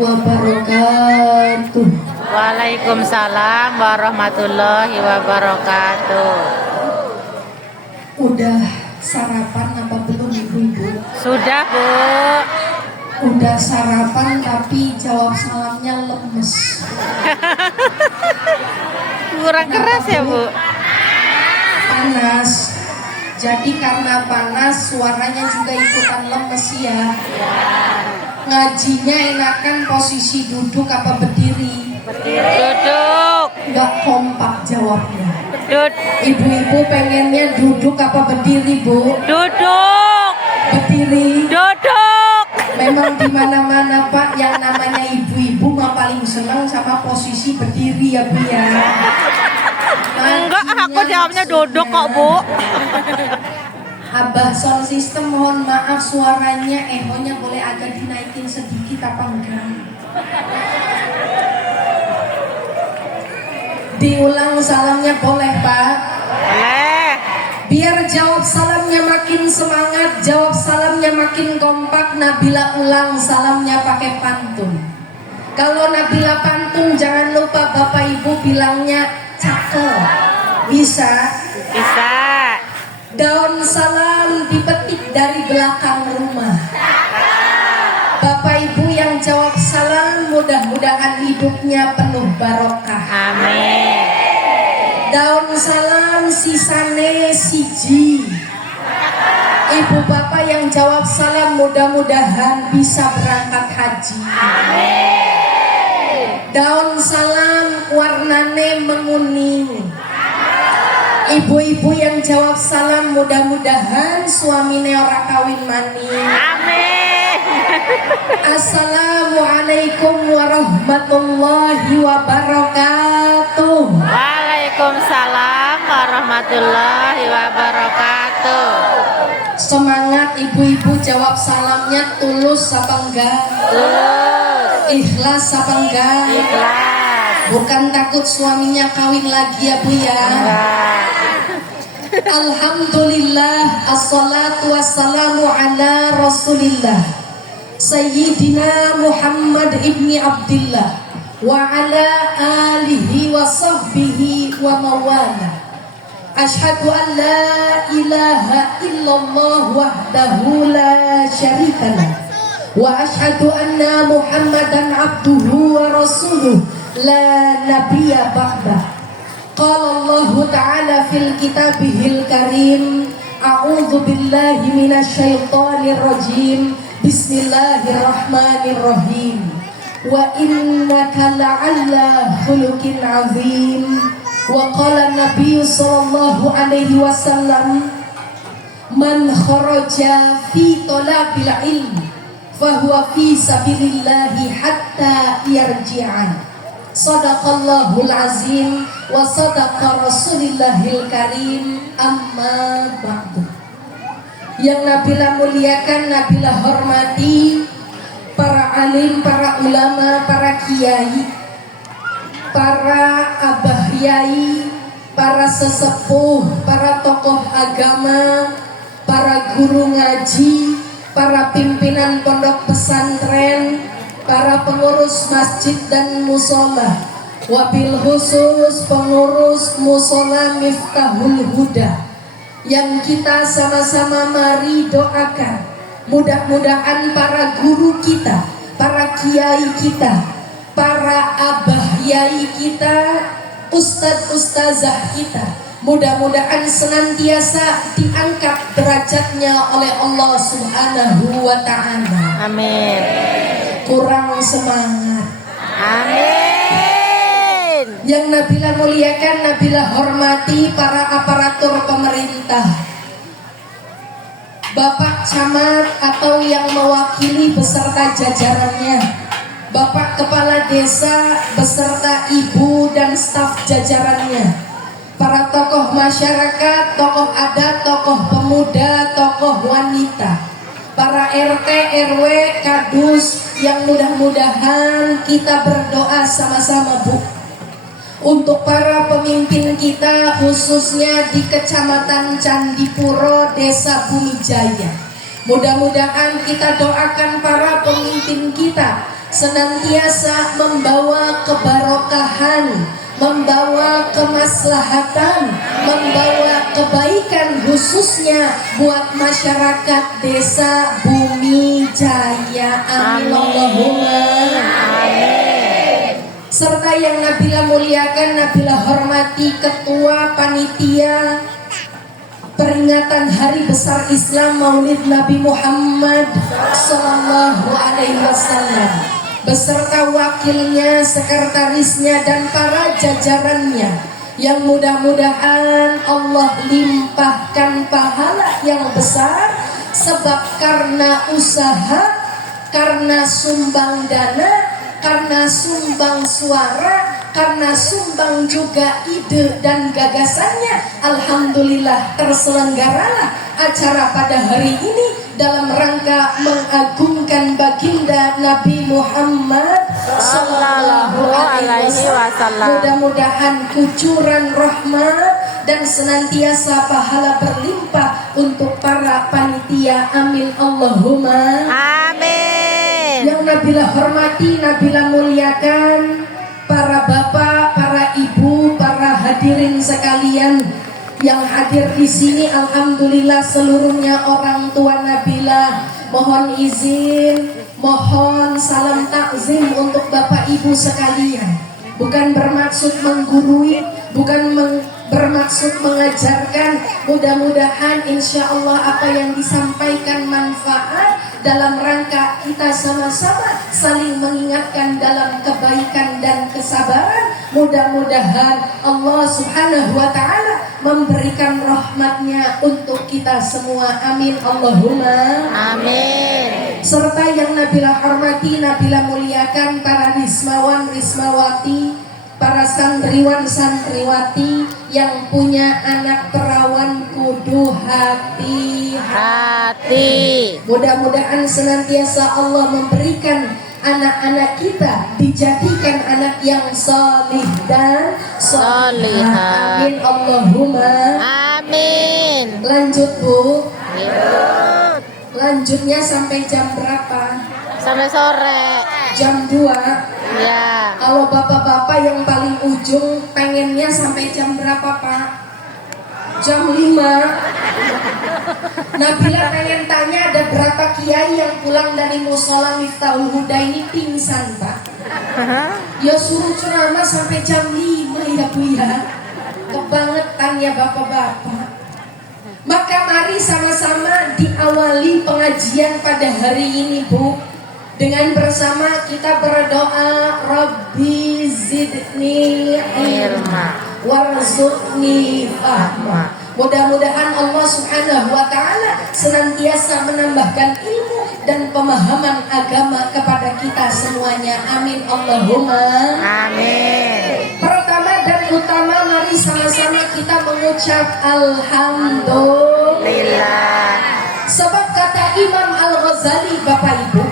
wabarakatuh. Waalaikumsalam warahmatullahi wabarakatuh. Udah sarapan apa belum ibu-ibu? Sudah, Bu. Udah sarapan tapi jawab salamnya lemes. Kurang keras ya, Bu? Panas. Jadi karena panas suaranya juga ikutan lemes ya. Ngajinya enakan posisi duduk apa berdiri? Duduk. Nggak kompak jawabnya. Duduk. Ibu-ibu pengennya duduk apa berdiri, Bu? Duduk. Berdiri. Duduk. Memang di mana-mana Pak yang namanya ibu-ibu mah paling senang sama posisi berdiri ya Bu ya. Enggak, aku jawabnya duduk kok, Bu. Abah sound system mohon maaf suaranya ehonya boleh agak dinaikin sedikit apa enggak? Diulang salamnya boleh Pak? Boleh. Biar jawab salamnya makin semangat, jawab salamnya makin kompak, Nabila ulang salamnya pakai pantun. Kalau Nabila pantun jangan lupa Bapak Ibu bilangnya cakep. Bisa? Bisa. Daun salam dipetik dari belakang rumah. Bapak Ibu yang jawab salam mudah-mudahan hidupnya penuh barokah. Amin. Daun salam sisane siji. Ibu bapak yang jawab salam mudah-mudahan bisa berangkat haji. Daun salam warnane menguning. Ibu-ibu yang jawab salam mudah-mudahan suamine ora kawin maning. Amin. Assalamualaikum warahmatullahi wabarakatuh. Waalaikumsalam warahmatullahi wabarakatuh. Semangat ibu-ibu jawab salamnya tulus apa enggak? Tulus. Ikhlas apa enggak? Ikhlas. Bukan takut suaminya kawin lagi ya Bu ya? Enggak. Alhamdulillah, assalatu wassalamu ala rasulillah Sayyidina Muhammad ibni Abdillah wa ala alihi wa sahbihi wa mawala. Ashhadu an la ilaha illallah wahdahu la syarikalah wa ashhadu anna Muhammadan abduhu wa rasuluh la nabiyya ba'dah. Qala Allah Ta'ala fil kitabihil karim, a'udzu billahi minasyaitonir rajim. Bismillahirrahmanirrahim. Wa innaka la'alla khuluqin 'azim. Wa qala Nabi sallallahu alaihi wasallam, man kharaja fi talabil ilmi fa huwa fi sabilillahi hatta yarji'an. Sadaqallahul azim wa sadaqa rasulillahil karim, amma ba'du. Yang Nabila muliakan, Nabila hormati para alim, para ulama, para kiai, para abah yai, para sesepuh, para tokoh agama, para guru ngaji, para pimpinan pondok pesantren, para pengurus masjid dan musola, wabil khusus pengurus musola Miftahul Huda, yang kita sama-sama mari doakan mudah-mudahan para guru kita, para kiai kita, para abah yai kita, ustadz ustazah kita, mudah-mudahan senantiasa diangkat derajatnya oleh Allah Subhanahu wa Ta'ala. Amin. Kurang semangat. Amin. Yang Nabila muliakan, Nabila hormati para aparatur pemerintah, Bapak Camat atau yang mewakili beserta jajarannya, Bapak Kepala Desa beserta Ibu dan staf jajarannya, para tokoh masyarakat, tokoh adat, tokoh pemuda, tokoh wanita, para RT, RW, kadus, yang mudah-mudahan kita berdoa sama-sama Bu untuk para pemimpin kita, khususnya di Kecamatan Candipuro, Desa Bumi Jaya. Mudah-mudahan kita doakan para pemimpin kita senantiasa membawa kebarokahan, membawa kemaslahatan, membawa kebaikan khususnya buat masyarakat desa Bumi Jaya. Amin Allahumma amin. Serta yang Nabila muliakan, Nabila hormati Ketua Panitia peringatan Hari Besar Islam Maulid Nabi Muhammad Sallallahu Alaihi Wasallam beserta wakilnya, sekretarisnya dan para jajarannya, yang mudah-mudahan Allah limpahkan pahala yang besar sebab karena usaha, karena sumbang dana, karena sumbang suara, karena sumbang juga ide dan gagasannya. Alhamdulillah terselenggaralah acara pada hari ini dalam rangka mengagungkan baginda Nabi Muhammad Sallallahu Alaihi Wasallam. Mudah-mudahan kucuran rahmat dan senantiasa pahala berlimpah untuk para panitia. Amin Allahumma amin. Yang Nabila hormati, Nabila muliakan, para bapak, para ibu, para hadirin sekalian yang hadir di sini, alhamdulillah seluruhnya orang tua Nabila. Mohon izin, mohon salam takzim untuk bapak ibu sekalian. Bukan bermaksud menggurui, bukan bermaksud mengajarkan. Mudah-mudahan insya Allah apa yang disampaikan manfaat dalam rangka kita sama-sama saling mengingatkan dalam kebaikan dan kesabaran. Mudah-mudahan Allah Subhanahu wa Ta'ala memberikan rahmatnya untuk kita semua. Amin Allahumma amin. Serta yang Nabila hormati, Nabila muliakan, para rismawan, rismawati, para santriwan, santriwati yang punya anak perawan kudu hati-hati. Mudah-mudahan senantiasa Allah memberikan anak-anak kita dijadikan anak yang salih dan salihah. Amin Allahumma amin. Lanjut Bu. Lanjutnya sampai jam berapa? Sampai sore. Jam 2. Ya. Kalau bapak-bapak yang paling ujung pengennya sampai jam berapa Pak? Jam 5. Nabila pengen tanya, ada berapa kiai yang pulang dari musola Miftahul Huda ini pingsan Pak? Ya suruh ceramah sampai jam 5 ya Bu ya. Kebangetan ya bapak-bapak. Maka mari sama-sama diawali pengajian pada hari ini Bu, dengan bersama kita berdoa, Rabbi zidni ilma warzuqni fahma. Mudah-mudahan Allah Subhanahu wa Ta'ala senantiasa menambahkan ilmu dan pemahaman agama kepada kita semuanya. Amin Allahumma amin. Pertama dan utama, mari sama-sama kita mengucap alhamdulillah. Sebab kata Imam Al-Ghazali, Bapak Ibu,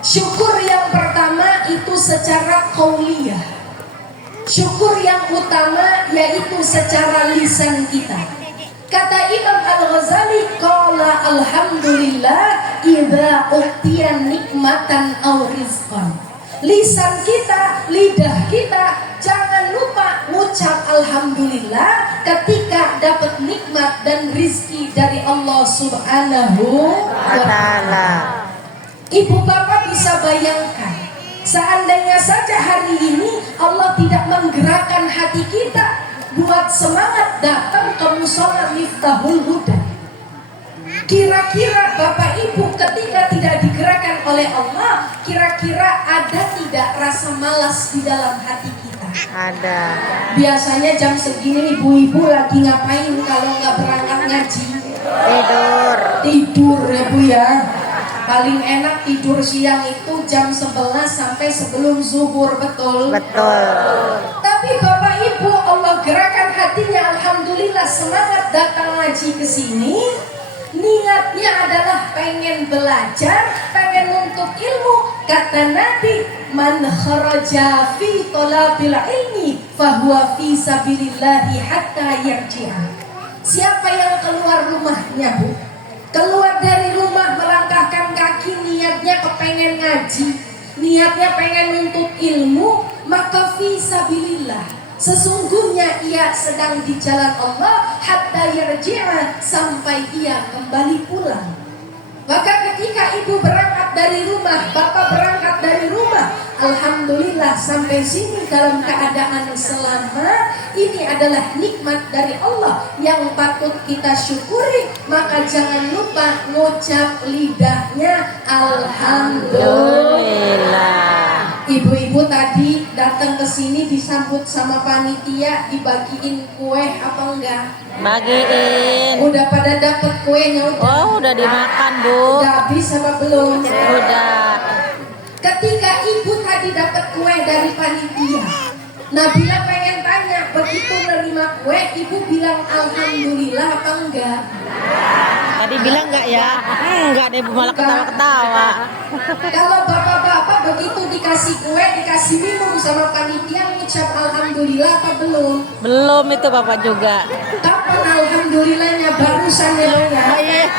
syukur yang pertama itu secara qauliyah. Syukur yang utama yaitu secara lisan kita. Kata Imam Al-Ghazali, qala alhamdulillah idza utiya nikmatan aw rizqan. Lisan kita, lidah kita jangan lupa ucap alhamdulillah ketika dapat nikmat dan rizki dari Allah Subhanahu wa Ta'ala. Ibu bapak bisa bayangkan, seandainya saja hari ini Allah tidak menggerakkan hati kita buat semangat datang ke musola Miftahul Huda, kira-kira bapak ibu ketika tidak digerakkan oleh Allah, kira-kira ada tidak rasa malas di dalam hati kita? Ada. Biasanya jam segini ibu-ibu lagi ngapain kalau nggak berangkat ngaji? Tidur ya Bu ya. Paling enak tidur siang itu jam 11 sampai sebelum zuhur, betul? Betul. Tapi Bapak Ibu, Allah gerakan hatinya, alhamdulillah semangat datang ngaji ke sini. Niatnya adalah pengen belajar, pengen nuntut ilmu. Kata Nabi, man kharaja fi talabil ilmi fahuwa fi sabilillahi hatta yarji'a. Siapa yang keluar rumahnya Bu, keluar dari rumah melangkahkan kaki niatnya kepengen ngaji, niatnya pengen nuntut ilmu, maka fisabilillah. Sesungguhnya ia sedang di jalan Allah hatta yarji'a, sampai ia kembali pulang. Maka ketika ibu berangkat dari rumah, bapak berangkat dari rumah, alhamdulillah sampai sini dalam keadaan selamat. Ini adalah nikmat dari Allah yang patut kita syukuri. Maka jangan lupa ngucap lidahnya alhamdulillah. Ibu-ibu tadi datang ke sini disambut sama panitia, dibagiin kue apa enggak? Bagiin. Udah pada dapat kuenya? Oh, udah dimakan, Bu. Udah habis apa belum? Udah. Ketika ibu tadi dapat kue dari panitia, Nabila pengen tanya, begitu nerima kue, ibu bilang alhamdulillah apa enggak? Tadi bilang enggak ya? Enggak deh, Bu, malah ketawa-ketawa. Kalau bapak-bapak begitu dikasih kue, dikasih minum sama panitia, ngucap alhamdulillah apa belum? Belum itu Bapak juga. Kapan alhamdulillahnya? Barusan ya? Iya.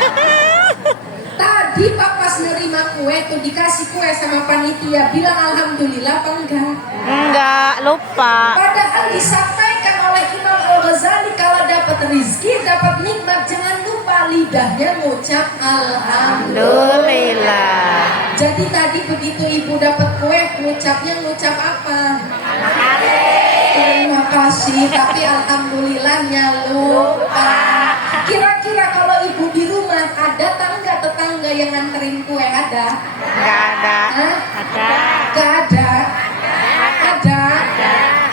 Tadi Pak pas nerima kue tuh dikasih kue sama panitia, bilang alhamdulillah apa enggak? Enggak, lupa. Padahal disampaikan oleh Imam Al-Ghazali, kalau dapat rizki, dapat nikmat, jangan lupa lidahnya ngucap alhamdulillah. Jadi tadi begitu ibu dapat kue, ngucap apa? Terima kasih, tapi alhamdulillahnya lupa. Kira-kira kalau ibu di rumah ada tetangga yang nganterin kue, ada? Enggak ada. Hah? Ada. Gak ada? Ada?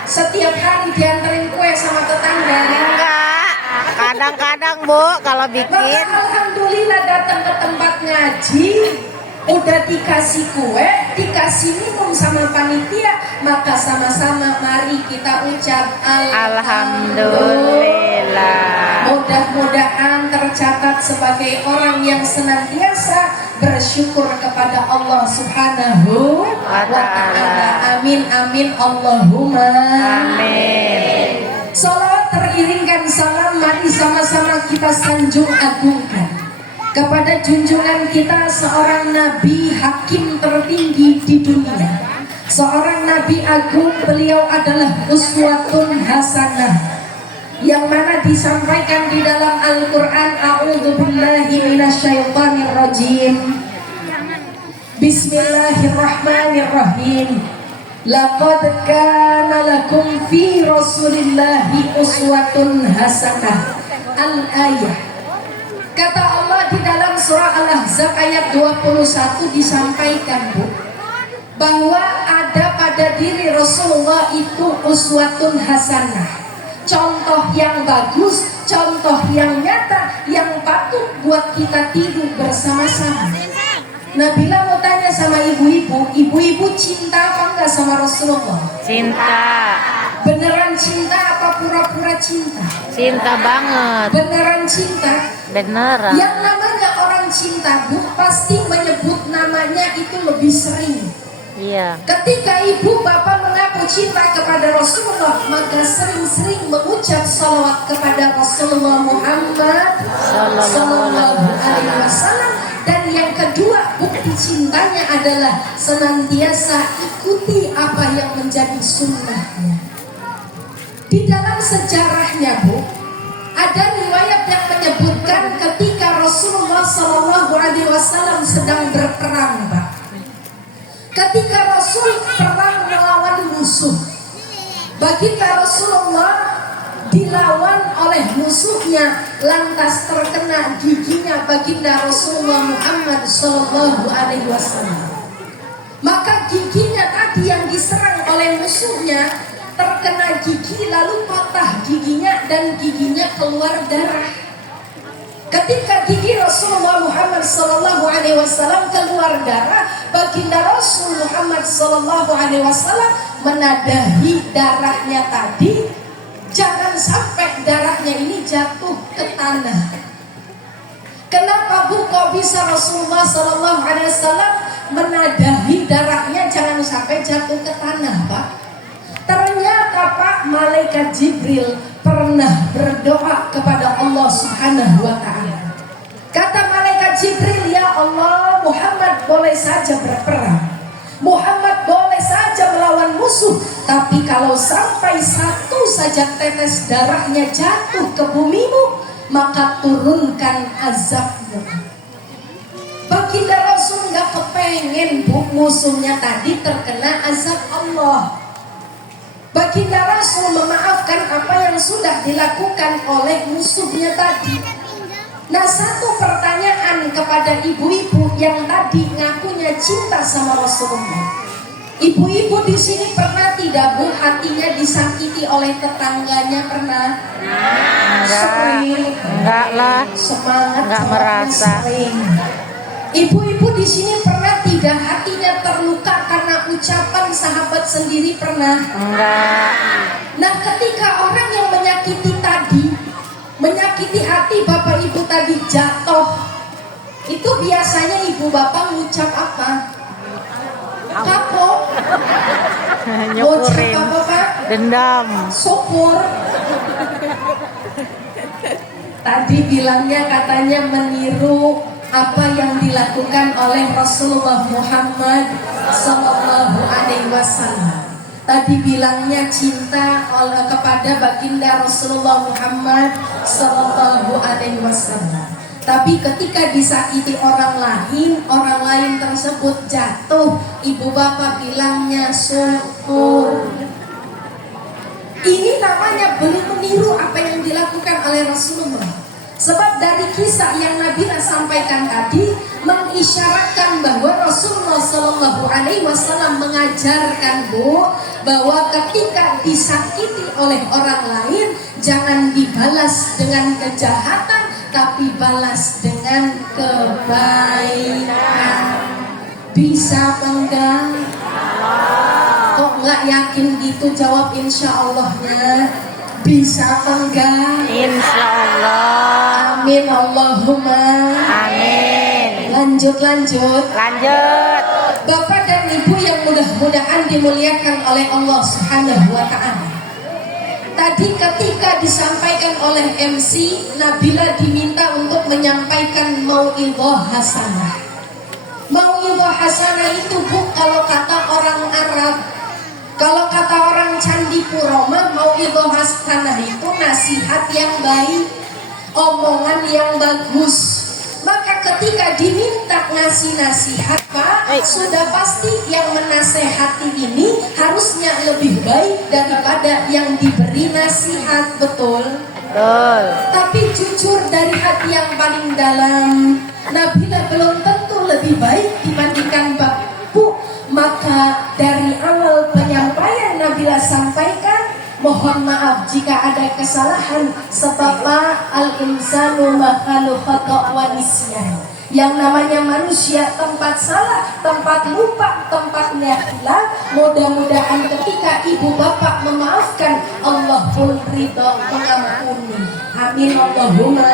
Setiap hari dianterin kue sama tetangga? Enggak. Kadang-kadang, Bu, kalau Maka bikin. alhamdulillah datang ke tempat ngaji, udah dikasih kue, dikasih minum sama panitia, maka sama-sama mari kita ucap alhamdulillah. Mudah-mudahan tercatat sebagai orang yang senantiasa bersyukur kepada Allah Subhanahu wa ta'ala. Amin amin Allahumma Amin. Salawat teriringkan salam, mari sama-sama kita sanjung agungkan kepada junjungan kita, seorang nabi hakim tertinggi di dunia, seorang nabi agung. Beliau adalah uswatun hasanah, yang mana disampaikan di dalam Al-Quran, a'udzubillahi minasyaitonirrajim, bismillahirrahmanirrahim, laqad kana lakum fi rasulillahi uswatun hasanah. Al-ayah. Kata Allah di dalam surah Al-Ahzab ayat 21 disampaikan, Bu, bahwa ada pada diri Rasulullah itu uswatun hasanah, contoh yang bagus, contoh yang nyata, yang patut buat kita tiru bersama-sama. Nabila mau tanya sama ibu-ibu, ibu-ibu cinta apa enggak sama Rasulullah? Cinta. Beneran cinta apa pura-pura cinta? Cinta banget. Beneran cinta? Beneran. Yang namanya orang cinta, Bu, pasti menyebut namanya itu lebih sering. Iya. Ketika ibu bapak mengaku cinta kepada Rasulullah, maka sering-sering mengucap salawat kepada Rasulullah Muhammad Sallallahu Alaihi Wasallam. Dan yang kedua, bukti cintanya adalah senantiasa ikuti apa yang menjadi sunnahnya. Di dalam sejarahnya, Bu, ada riwayat yang menyebutkan ketika Rasulullah Sallallahu Alaihi Wasallam sedang berperang, Pak. Ketika Rasul perang melawan musuh, baginda Rasulullah dilawan oleh musuhnya, lantas terkena giginya baginda Rasulullah Muhammad Sallallahu Alaihi Wasallam. Maka giginya tadi yang diserang oleh musuhnya terkena gigi, lalu patah giginya dan giginya keluar darah. Ketika gigi Rasulullah Muhammad Sallallahu Alaihi Wasallam keluar darah, baginda Rasul Muhammad Sallallahu Alaihi Wasallam menadahi darahnya tadi, jangan sampai darahnya ini jatuh ke tanah. Kenapa, Bu, kok bisa Rasulullah Sallallahu Alaihi Wasallam menadahi darahnya jangan sampai jatuh ke tanah, Pak? Ternyata, Pak, malaikat Jibril pernah berdoa kepada Allah Subhanahu wa ta'ala. Kata malaikat Jibril, ya Allah, Muhammad boleh saja berperang, Muhammad boleh saja melawan musuh, tapi kalau sampai satu saja tetes darahnya jatuh ke bumimu, maka turunkan azabmu. Baginda Rasul nggak kepengen musuhnya tadi terkena azab Allah. Baginda Rasul memaafkan apa yang sudah dilakukan oleh musuhnya tadi. Nah, satu pertanyaan kepada ibu-ibu yang tadi ngakunya cinta sama Rasulullah. Ibu-ibu di sini pernah tidak Bu hatinya disakiti oleh tetangganya, pernah? Sering. Enggak lah. Semangat. Enggak merasa. Sering. Ibu-ibu di sini pernah tidak hatinya terluka karena ucapan sahabat sendiri, pernah? Enggak. Nah, ketika orang yang menyakiti tadi, menyakiti hati bapak ibu tadi jatuh, itu biasanya ibu bapak ngucap apa? Kapok. Ngucap Nyukurin. apa Pak? Dendam. Syukur. Tadi bilangnya katanya meniru apa yang dilakukan oleh Rasulullah Muhammad Sallallahu Alaihi Wasallam. Tadi bilangnya cinta kepada baginda Rasulullah Muhammad Sallallahu Alaihi Wasallam. Tapi ketika disakiti orang lain tersebut jatuh, ibu bapak bilangnya syukur. Ini namanya meniru apa yang dilakukan oleh Rasulullah. Sebab dari kisah yang Nabi sampaikan tadi mengisyaratkan bahwa Rasulullah Shallallahu Alaihi Wasallam mengajarkan Bu bahwa ketika disakiti oleh orang lain jangan dibalas dengan kejahatan, tapi balas dengan kebaikan. Bisa enggak? Kok nggak yakin gitu jawab insya Allahnya? Bisa enggak? Insya Allah. Amin Allahumma. Amin. Lanjut. Lanjut. Bapak dan Ibu yang mudah-mudahan dimuliakan oleh Allah Subhanahu wa Ta'ala. Tadi ketika disampaikan oleh MC, Nabila diminta untuk menyampaikan mau'idhah hasanah. Mau'idhah hasanah itu Bu, kalau kata orang Arab, kalau kata orang Candipuro, mau'idhah hasanah itu nasihat yang baik, omongan yang bagus. Maka ketika diminta ngasih nasihat Pak, sudah pasti yang menasehati ini harusnya lebih baik daripada yang diberi nasihat, betul? Betul. Tapi jujur dari hati yang paling dalam, Nabila belum tentu lebih baik dibandingkan Bu. Maka dari awal penyampaian Nabila sampaikan, mohon maaf jika ada kesalahan, sebab al-insanu makhluk khata' wa nisyan. Yang namanya manusia tempat salah, tempat lupa, tempatnya hilang. Mudah-mudahan ketika ibu bapak memaafkan, Allah pun ridho mengampuni. Amin Allahumma.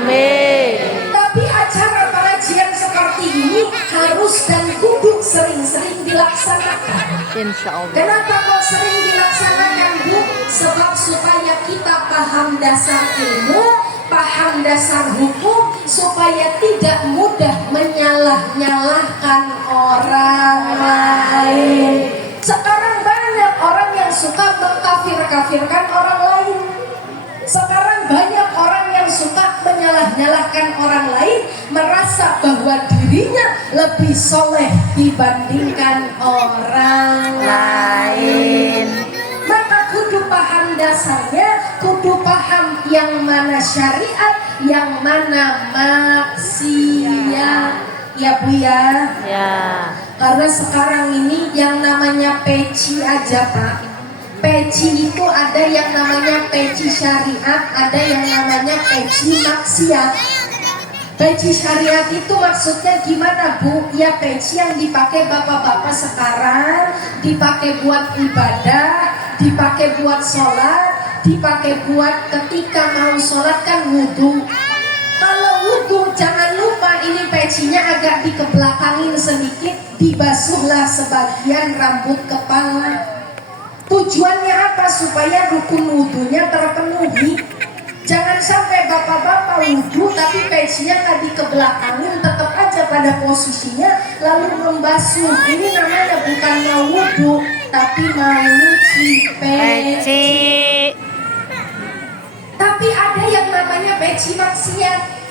Amin. Tapi acara pengajian seperti ini harus dan kudu sering-sering dilaksanakan. Insya Allah. Kenapa kok sering dilaksanakan Bu? Sebab supaya kita paham dasar ilmu, paham dasar hukum, supaya tidak mudah menyalah-nyalahkan orang lain. Sekarang banyak orang yang suka mengkafir-kafirkan orang lain. Sekarang banyak orang yang suka menyalah-nyalahkan orang lain, merasa bahwa dirinya lebih soleh dibandingkan orang lain. Maka kudu paham dasarnya, kudu paham yang mana syariat, yang mana maksiat. Ya Bu ya. Ya. Karena sekarang ini yang namanya peci aja Pak. Peci itu ada yang namanya peci syariat, ada yang namanya peci maksiat. Peci syariat itu maksudnya gimana Bu? Ya peci yang dipakai bapak-bapak sekarang, dipakai buat ibadah, dipakai buat sholat, dipakai buat ketika mau sholat kan wudhu. Kalau wudhu jangan lupa ini pecinya agak dikebelakangin sedikit, dibasuhlah sebagian rambut kepala. Tujuannya apa? Supaya rukun wudhunya terpenuhi. Jangan sampai bapak-bapak wudhu tapi pecinya nggak dikebelakangin, tetap aja pada posisinya lalu membasuh. Ini namanya bukan mau wudhu, tapi mau nyuci peci. Tapi ada yang namanya peci maksiat.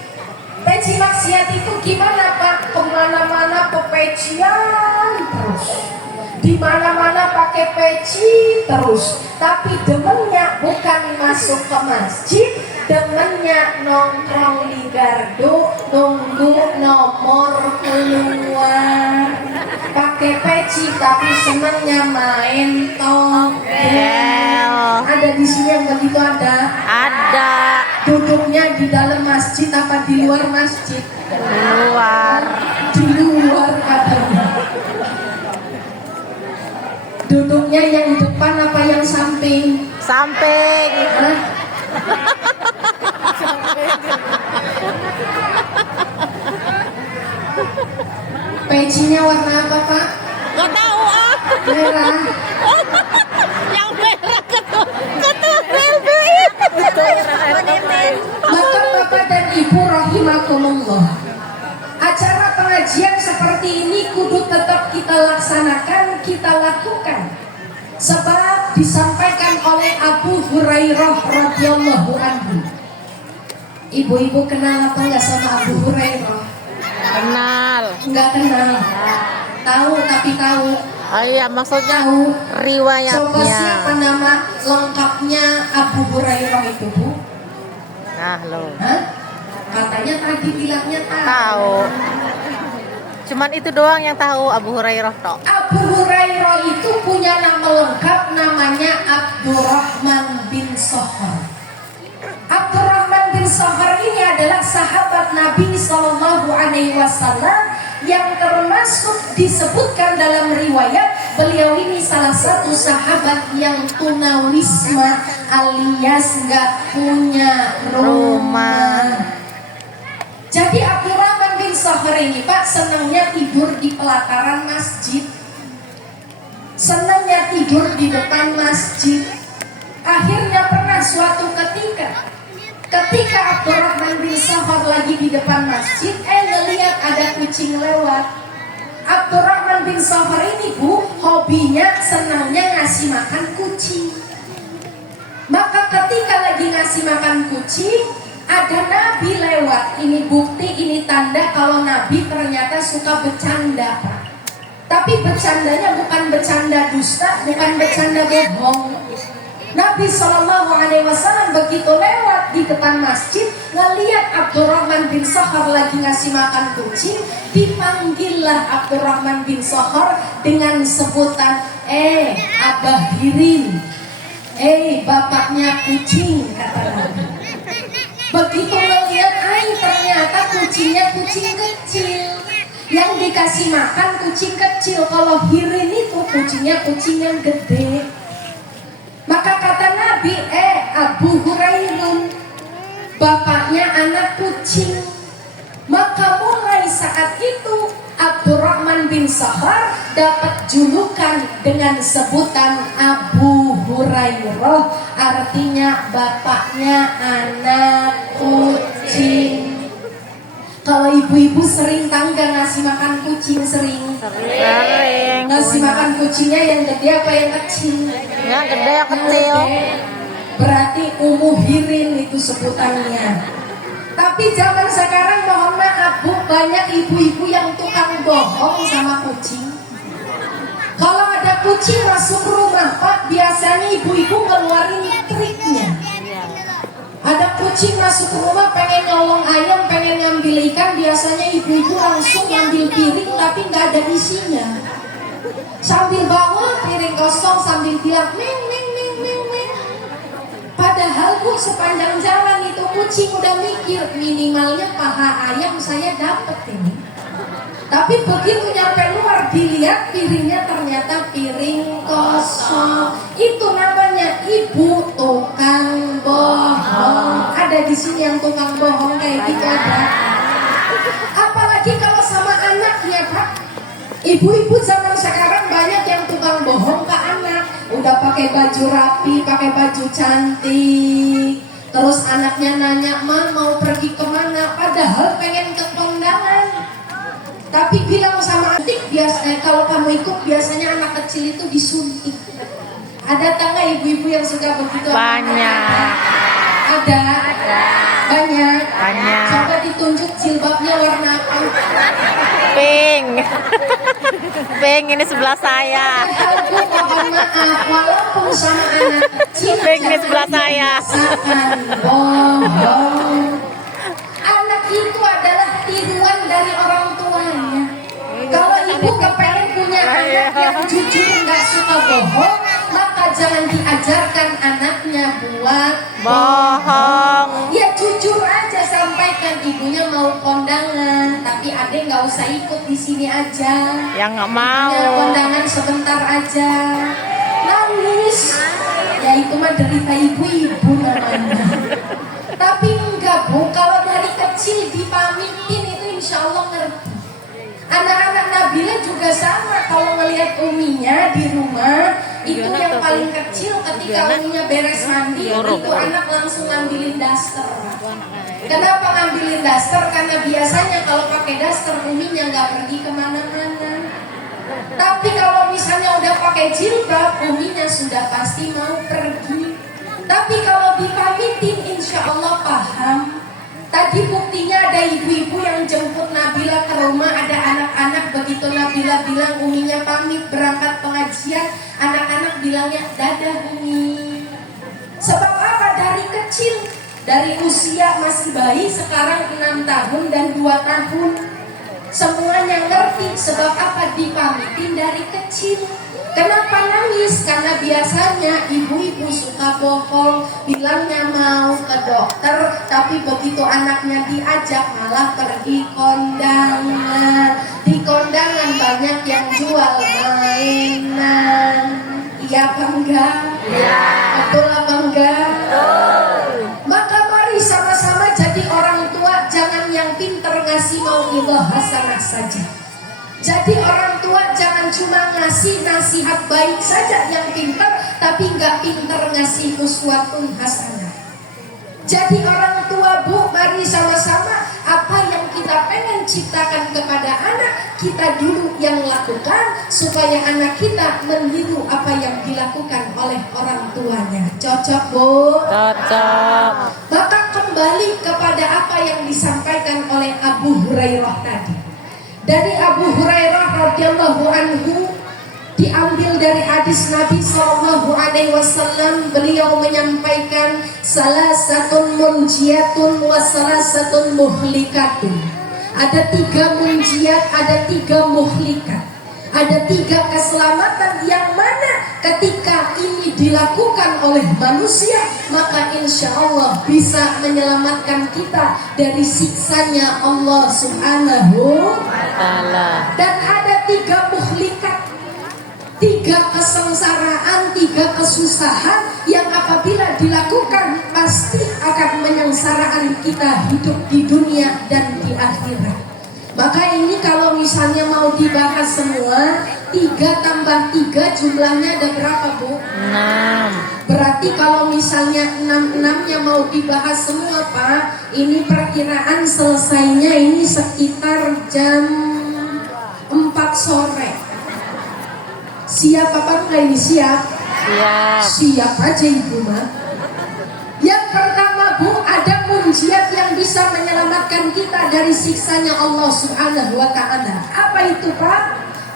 Peci maksiat itu gimana Pak? Kemana-mana pepecian terus, di mana-mana pakai peci terus. Tapi demennya bukan masuk ke masjid, demennya nongkrong di gardu, nunggu nomor keluar. Pakai peci tapi senangnya main togel. Ada di sini yang begitu ada? Ada. Duduknya di dalam masjid apa di luar masjid? Luar. Di luar katanya. Duduknya yang depan apa yang samping? Samping. Hah? Pecinya warna apa Pak? Gak tahu ah. Merah. Yang merah ketua Maka Bapak dan Ibu rahimakumullah, acara pengajian seperti ini kudu tetap kita laksanakan, kita lakukan. Sebab disampaikan oleh Abu Hurairah radhiyallahu anhu. Ibu-ibu kenal apa enggak sama Abu Hurairah? Kenal. Enggak kenal. Tahu tapi tahu. Oh iya, maksudnya Tahu. riwayatnya. Coba siapa nama lengkapnya Abu Hurairah itu, Bu? Nah, lo Hah? Katanya tadi bilangnya tahu. tahu. Cuman itu doang yang tahu Abu Hurairah tok. Abu Hurairah itu punya nama lengkap, namanya Abdurrahman bin Sakhar. Abdurrahman bin Sakhar ini adalah sahabat Nabi Sallallahu Alaihi Wasallam yang termasuk disebutkan dalam riwayat beliau ini salah satu sahabat yang tunawisma alias nggak punya rumah. Jadi Abdurrahman bin Sakhar ini Pak senangnya tidur di pelataran masjid, senangnya tidur di depan masjid. Akhirnya pernah suatu ketika Abdurrahman bin Sakhar lagi di depan masjid, ngelihat ada kucing lewat. Abdurrahman bin Sakhar ini Bu, hobinya senangnya ngasih makan kucing. Maka ketika lagi ngasih makan kucing, ada Nabi lewat. Ini bukti, ini tanda kalau Nabi ternyata suka bercanda Pak. Tapi bercandanya bukan bercanda dusta, bukan bercanda bohong. Nabi Shallallahu Alaihi Wasallam begitu lewat di depan masjid, ngelihat Abdurrahman bin Sakhar lagi ngasih makan kucing, dipanggillah Abdurrahman bin Sakhar dengan sebutan, Abah Hirin, bapaknya kucing, kata Nabi. Begitu ngelihat, ternyata kucingnya kucing kecil, yang dikasih makan kucing kecil. Kalau Hirin itu kucingnya kucing yang gede. Maka kata Nabi, Abu Hurairah, bapaknya anak kucing. Maka mulai saat itu Abdurrahman bin Sakhar dapat julukan dengan sebutan Abu Hurairah, artinya bapaknya anak kucing. Kalau ibu-ibu sering tangga ngasih makan kucing, sering ngasih makan kucingnya yang gede apa yang kecil? Yang gede, yang kecil. Berarti Hirin itu sebutannya. Tapi zaman sekarang mohon maaf Bu, banyak ibu-ibu yang tukang bohong sama kucing. Kalau ada kucing masuk rumah Pak, biasanya ibu-ibu ngeluarin triknya. Ada kucing masuk rumah pengen nyolong ayam, pengen ngambil ikan, biasanya ibu-ibu langsung ngambil piring tapi nggak ada isinya. Sambil bawa piring kosong sambil bilang ming ming ming ming ming. Padahal Bu, sepanjang jalan itu kucing udah mikir minimalnya paha ayam saya dapet ini. Tapi begitu nyampe luar dilihat piringnya ternyata piring kosong. Itu namanya ibu tukang bohong. Ada di sini yang tukang bohong kayak gitu ada. Apalagi kalau sama anaknya Pak. Ibu-ibu zaman sekarang banyak yang tukang bohong ke anak. Udah pakai baju rapi, pakai baju cantik. Terus anaknya nanya, "Ma mau pergi kemana?" Padahal pengen ke kondangan. Tapi bilang sama adik biasanya kalau kamu ikut biasanya anak kecil itu disuntik. Ada tangga ibu-ibu yang suka begitu? Banyak. Ada. Banyak. Banyak. Coba ditunjuk jilbabnya warna apa? Pink. Pink ini sebelah saya. Aku mohon maaf, walaupun sama anak kecil. Pink ini sebelah saya. Biasakan bohong. Anak itu adalah tiruan dari orang tuanya. Kalau ibu kepengen punya anak yang jujur nggak suka bohong, maka jangan diajarkan anaknya buat Bohong. ya jujur aja, sampaikan ibunya mau kondangan, tapi adek nggak usah ikut di sini aja. Yang nggak mau. Ya, kondangan sebentar aja. Nangis. Ya itu mah derita ibu-ibu namanya. Tapi enggak Bu, kalau dari kecil dipamitin itu insya Allah ngerti. Anak-anak Nabila juga sama, kalau ngelihat uminya di rumah itu yang paling kecil ketika uminya beres mandi itu anak langsung ngambilin daster. Kenapa ngambilin daster? Karena biasanya kalau pakai daster uminya nggak pergi kemana-mana. Tapi kalau misalnya udah pakai jilbab, uminya sudah pasti mau pergi. Tapi kalau dipamitin insya Allah paham. Tadi buktinya ada ibu-ibu yang jemput Nabila ke rumah, ada anak-anak, begitu Nabila bilang uminya pamit berangkat pengajian, anak-anak bilangnya dadah umi. Sebab apa? Dari kecil, dari usia masih bayi, sekarang 6 tahun dan 2 tahun. Semuanya ngerti, sebab apa? Dipamitin dari kecil. Kenapa nangis? Karena biasanya ibu-ibu suka bohong, bilangnya mau ke dokter, tapi begitu anaknya diajak malah pergi kondangan. Di kondangan banyak yang jual mainan. Iya apa enggak? Iya. Betul apa enggak? Betul. Maka mari sama-sama jadi orang tua, jangan yang pinter ngasih mau'izah hasanah saja. Jadi orang tua jangan cuma ngasih nasihat baik saja yang pintar, tapi nggak pintar ngasih uswatun hasanah. Jadi orang tua Bu, mari sama-sama apa yang kita pengen ciptakan kepada anak, kita dulu yang lakukan supaya anak kita meniru apa yang dilakukan oleh orang tuanya. Cocok Bu? Cocok. Maka kembali kepada apa yang disampaikan oleh Abu Hurairah tadi. Dari Abu Hurairah radhiyallahu anhu diambil dari hadis Nabi sallallahu alaihi wasallam, beliau menyampaikan salasatun munjiyatun wa salasatun muhlikatun. Ada 3 munjiyat, ada 3 muhlikat. Ada 3 keselamatan yang mana ketika ini dilakukan oleh manusia, maka insya Allah bisa menyelamatkan kita dari siksanya Allah subhanahu wa ta'ala. Dan ada 3 muhlikat, 3 kesengsaraan, 3 kesusahan yang apabila dilakukan pasti akan menyengsaraan kita hidup di dunia dan di akhirat. Maka ini kalau misalnya mau dibahas semua, 3 tambah 3 jumlahnya ada berapa Bu? 6. Berarti kalau misalnya 6-6-nya mau dibahas semua Pak, ini perkiraan selesainya ini sekitar jam 4 sore. Siap apa enggak ini? Siap? Siap. Siap aja Ibu mah. Yang pertama Bu, ada munjiat yang bisa menyelamatkan kita dari siksanya Allah subhanahu wa ta'ala. Apa itu Pak?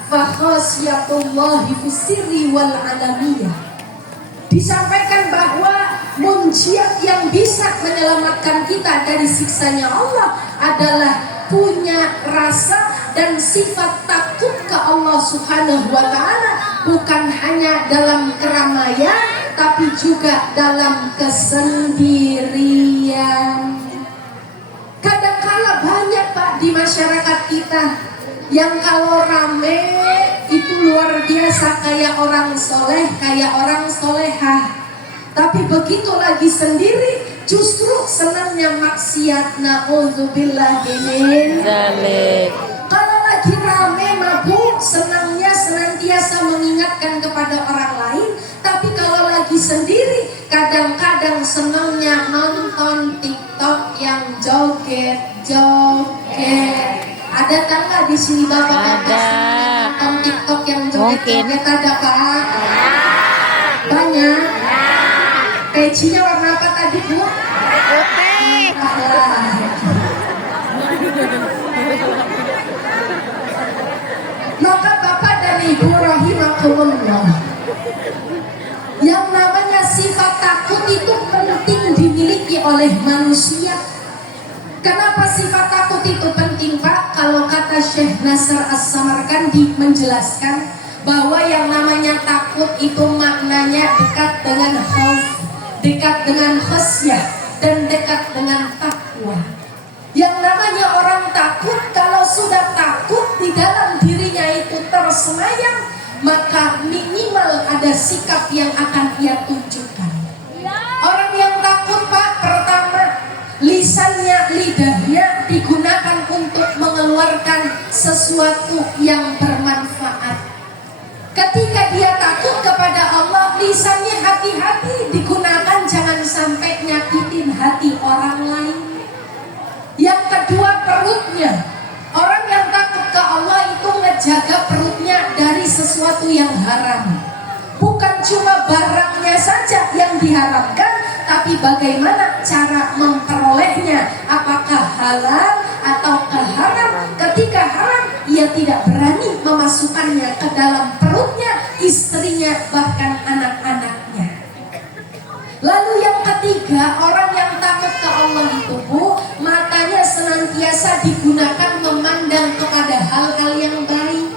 Fa khasiyatullahi fis-sirri wal alamiyah. Disampaikan bahwa munjiat yang bisa menyelamatkan kita dari siksanya Allah adalah punya rasa dan sifat takut ke Allah subhanahu wa ta'ala, bukan hanya dalam keramaian tapi juga dalam kesendirian. Kadangkala banyak Pak di masyarakat kita yang kalau rame itu luar biasa kayak orang soleh, kayak orang solehah. Tapi begitu lagi sendiri justru senangnya maksiat. Na'udzubillah min dzalik. Kalau lagi rame mabuk, senangnya senantiasa mengingatkan kepada orang lain. Tapi kalau lagi sendiri, kadang-kadang senangnya nonton TikTok yang joget-joget. Ada tangga di sini bapak-bapak Ada. nonton TikTok yang Mungkin. joget-joget ada Pak? Banyak. Pecinya warna apa tadi Bu? Putih. Maka Bapak dan Ibu rahimakumullah, yang namanya sifat takut itu penting dimiliki oleh manusia. Kenapa sifat takut itu penting Pak? Kalau kata Syekh Nasr As-Samarkandi menjelaskan bahwa yang namanya takut itu maknanya dekat dengan khauf, dekat dengan khasyah, dan dekat dengan takwa. Yang namanya orang takut, kalau sudah takut di dalam dirinya itu tersemayam, maka minimal ada sikap yang akan ia tunjukkan. Orang yang takut Pak, pertama lisannya, lidahnya digunakan untuk mengeluarkan sesuatu yang bermanfaat. Ketika dia takut kepada Allah, lisannya hati-hati digunakan, jangan sampai nyakitin hati orang lain. Yang kedua, perutnya. Orang yang takut ke Allah itu ngejaga perutnya dari sesuatu yang haram. Bukan cuma barangnya saja yang diharamkan, tapi bagaimana cara memperolehnya, apakah halal atau haram. Ketika haram, ia tidak berani memasukkannya ke dalam perutnya, istrinya, bahkan anak-anaknya. Lalu yang ketiga, orang yang takut ke Allah itu Bu, matanya senantiasa digunakan memandang kepada hal-hal yang baik,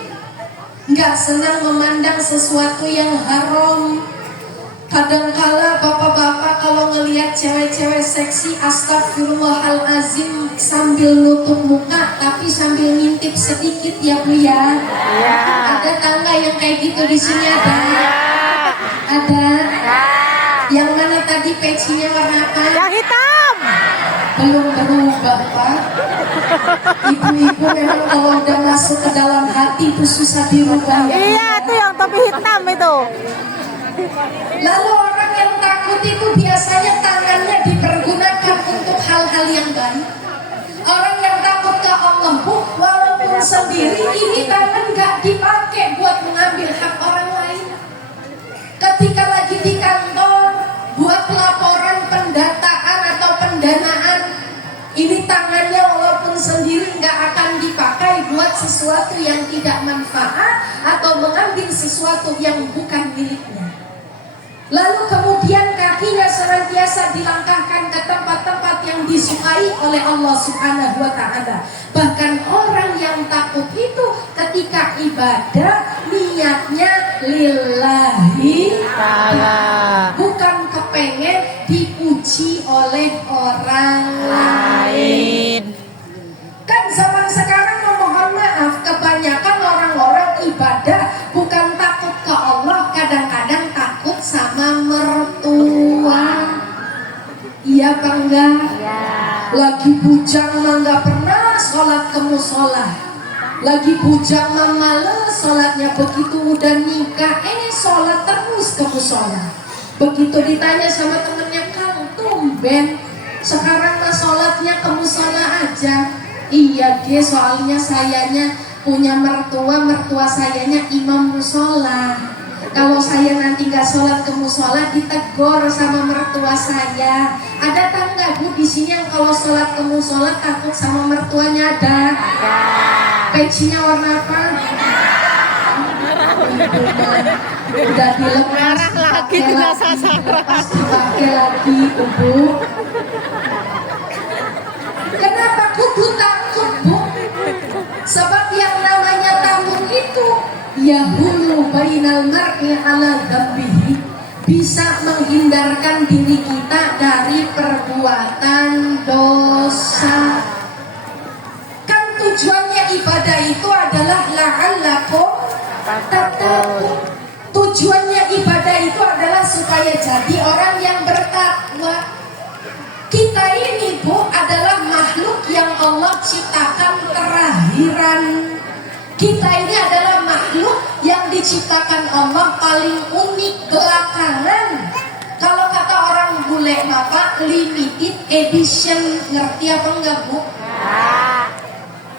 nggak senang memandang sesuatu yang haram. Kadangkala bapak-bapak kalau ngelihat cewek-cewek seksi, astagfirullahalazim, sambil nutup muka tapi sambil ngintip sedikit ya Bu ya. Iya. Ada tangga yang kayak gitu di sini ada? Ada. Yang mana tadi pecinya warna apa? Yang hitam. Belum berubah Pak. Ibu-ibu memang kalau udah masuk ke dalam hati itu susah dirubah ya. Iya, itu yang topi hitam itu. Lalu orang yang takut itu biasanya tangannya dipergunakan untuk hal-hal yang baik. Orang yang takut ke Allah Bu, walaupun sendiri ini tangan gak dipakai buat mengambil hak orang lain. Ketika lagi di kantor buat laporan pendataan atau pendanaan, ini tangannya walaupun sendiri nggak akan dipakai buat sesuatu yang tidak manfaat atau mengambil sesuatu yang bukan miliknya. Lalu kemudian kakinya senantiasa dilangkahkan ke tempat-tempat yang disukai oleh Allah Subhanahu wa Ta'ala. Bahkan orang yang takut itu ketika ibadah niatnya lillahi ta'ala, bukan kepengen dipuji oleh orang lain. Kan zaman sekarang mohon maaf, kebanyakan orang-orang ibadah bukan takut ke Allah, kadang-kadang takut sama mertua. Iya apa enggak? Iya. Lagi bujang mah nggak pernah sholat ke musola. Lagi bujang mah males sholatnya, begitu udah nikah sholat terus ke musola. Begitu ditanya sama temennya, Kang tumben sekarang mah sholatnya ke musola aja. Iya dia soalnya sayanya punya mertua sayanya imam musola. Kalau saya nanti nggak sholat ke musola ditegur sama mertua saya. Ada tangga Bu di sini yang kalau sholat ke musola takut sama mertuanya? Ada. Pecinya warna apa? Udah dilepas lagi tidak sasaran. Dipakai lagi Bu. Kenapa kudu takut Bu? Sebab yang namanya takut itu yahulu bainal mar'i ala dzambihi, bisa menghindarkan diri kita dari perbuatan dosa. Kan tujuannya ibadah itu adalah la'allakum tattaqun. Tujuannya ibadah itu adalah supaya jadi orang yang bertakwa. Kita ini Bu adalah makhluk yang Allah ciptakan terakhiran. Kita ini adalah makhluk yang diciptakan Allah paling unik belakangan. Kalau kata orang bule maka limited edition, ngerti apa enggak Bu?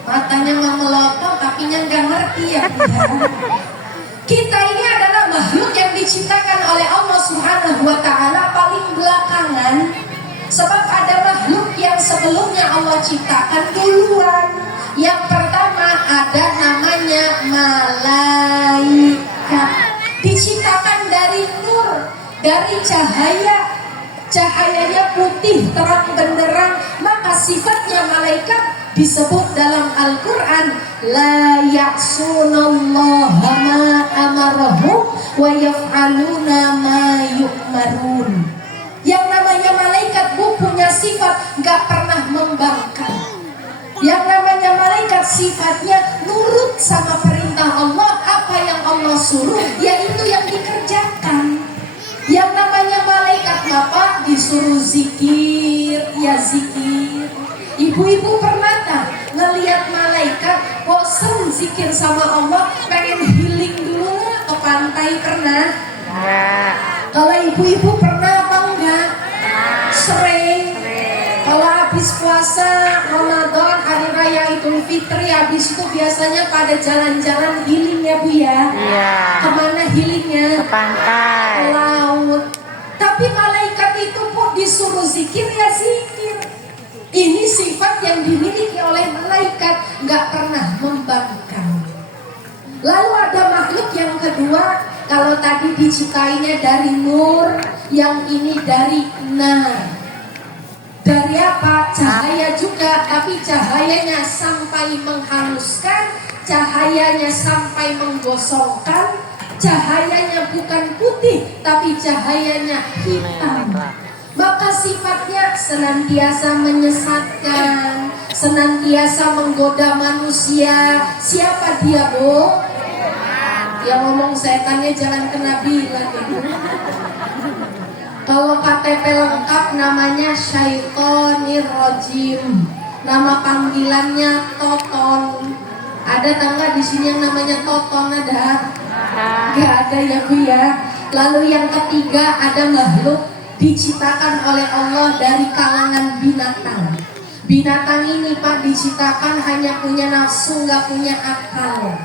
Matanya mah melotot tapi nggak ngerti ya. Kita ini adalah makhluk yang diciptakan oleh Allah Subhanahu wa Ta'ala paling belakangan, sebab ada makhluk yang sebelumnya Allah ciptakan duluan. Yang pertama ada namanya malaikat, diciptakan dari nur, dari cahaya. Cahayanya putih terang benderang, maka sifatnya malaikat disebut dalam Al-Quran la ya'sunallaha ma amarahum wa yaf'aluna ma yu'marun. Yang namanya malaikat punya sifat gak pernah membangkang. Yang namanya malaikat sifatnya nurut sama perintah Allah. Apa yang Allah suruh yaitu yang dikerjakan. Yang namanya malaikat apa? Disuruh zikir, ya zikir. Ibu-ibu pernah tak ngelihat malaikat bosen zikir sama Allah, pengen healing dulu nggak ke pantai, pernah? Kalau ibu-ibu pernah apa enggak? Sering. Kalau habis puasa Ramadan, hari raya Idul Fitri, habis itu biasanya pada jalan-jalan healing ya Bu ya? Iya. Kemana healingnya? Ke pantai. Laut. Tapi malaikat itu kok disuruh zikir ya zikir. Ini sifat yang dimiliki oleh malaikat, nggak pernah membangkang. Lalu ada makhluk yang kedua, kalau tadi diciptainya dari nur, yang ini dari nar. Dari apa? Cahaya juga, tapi cahayanya sampai menghanguskan, cahayanya sampai menggosongkan, cahayanya bukan putih, tapi cahayanya hitam. Maka sifatnya senantiasa menyesatkan, senantiasa menggoda manusia. Siapa dia, Bu? Yang ngomong setannya jangan kena bilang ya. Kalau KTP lengkap namanya Syaitonir Rajim. Nama panggilannya Toton. Ada tangga di sini yang namanya Toton ada? Gak ada ya Bu ya. Lalu yang ketiga ada makhluk diciptakan oleh Allah dari kalangan binatang. Binatang ini Pak diciptakan hanya punya nafsu, nggak punya akal.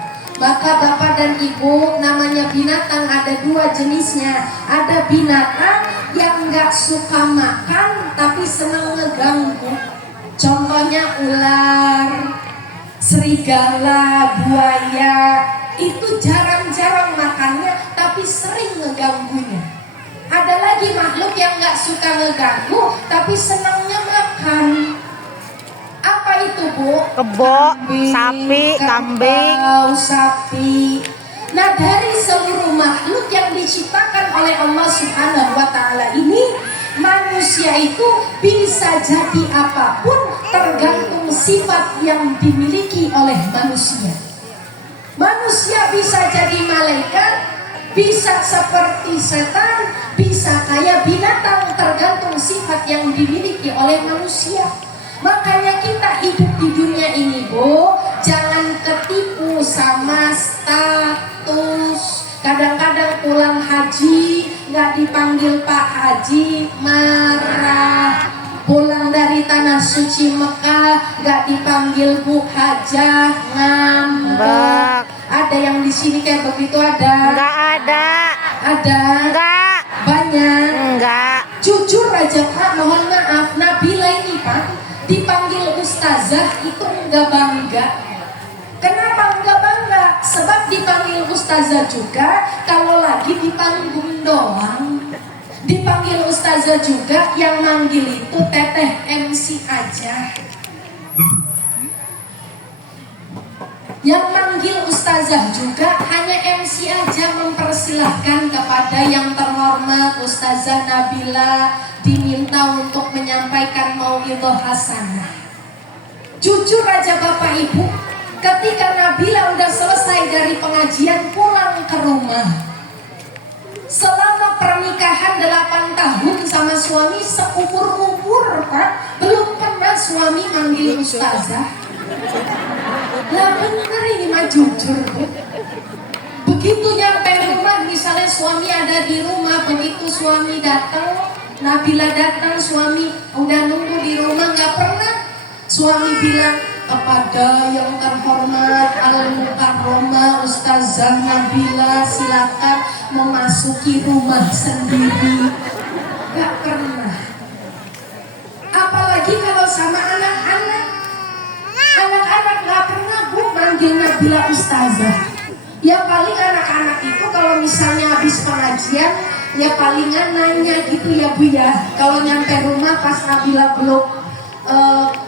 Maka Bapak dan Ibu, namanya binatang ada dua jenisnya. Ada binatang yang nggak suka makan tapi senang ngeganggu. Contohnya ular, serigala, buaya. Itu jarang-jarang makannya tapi sering ngeganggunya. Ada lagi makhluk yang nggak suka ngeganggu tapi senangnya makan. Apa itu Bu? Kebo, sapi, kambing. Kerbau, sapi. Nah dari seluruh makhluk yang diciptakan oleh Allah Subhanahu wa Ta'ala ini, manusia itu bisa jadi apapun tergantung sifat yang dimiliki oleh manusia. Manusia bisa jadi malaikat, bisa seperti setan, bisa kayak binatang, tergantung sifat yang dimiliki oleh manusia. Makanya kita hidup di dunia ini Bu, jangan ketipu sama status. Kadang-kadang pulang haji nggak dipanggil Pak Haji, marah. Pulang dari tanah suci Mekah nggak dipanggil Bu Hajah, ngambek. Ada yang di sini kayak begitu ada? Enggak ada. Ada? Enggak. Banyak? Enggak. Jujur aja Pak, mohon maaf, Nabila ini Pak dipanggil ustazah itu enggak bangga. Kenapa enggak bangga? Sebab dipanggil ustazah juga kalau lagi di panggung doang. Dipanggil ustazah juga yang manggil itu teteh MC aja. Yang manggil ustazah juga hanya MC aja, mempersilahkan kepada yang terhormat Ustazah Nabila diminta untuk menyampaikan mauidhah hasanah. Jujur aja Bapak Ibu, ketika Nabila udah selesai dari pengajian pulang ke rumah, selama pernikahan 8 tahun sama suami seumur-umur Pak, belum pernah suami manggil ustazah. Lah bener ini mah jujur Bu. Begitu nyampe rumah, misalnya suami ada di rumah, begitu suami datang, Nabila datang, suami udah nunggu di rumah, nggak pernah suami bilang kepada yang terhormat Al-Mukarromah Ustazah Nabila, silakan memasuki rumah sendiri. Gak pernah. Apalagi kalau sama anak-anak. Anak-anak gak pernah Bu manggil Nabila Ustazah. Ya paling anak-anak itu kalau misalnya habis pengajian, ya palingan nanya gitu ya Bu ya. Kalau nyampe rumah pas Nabila belum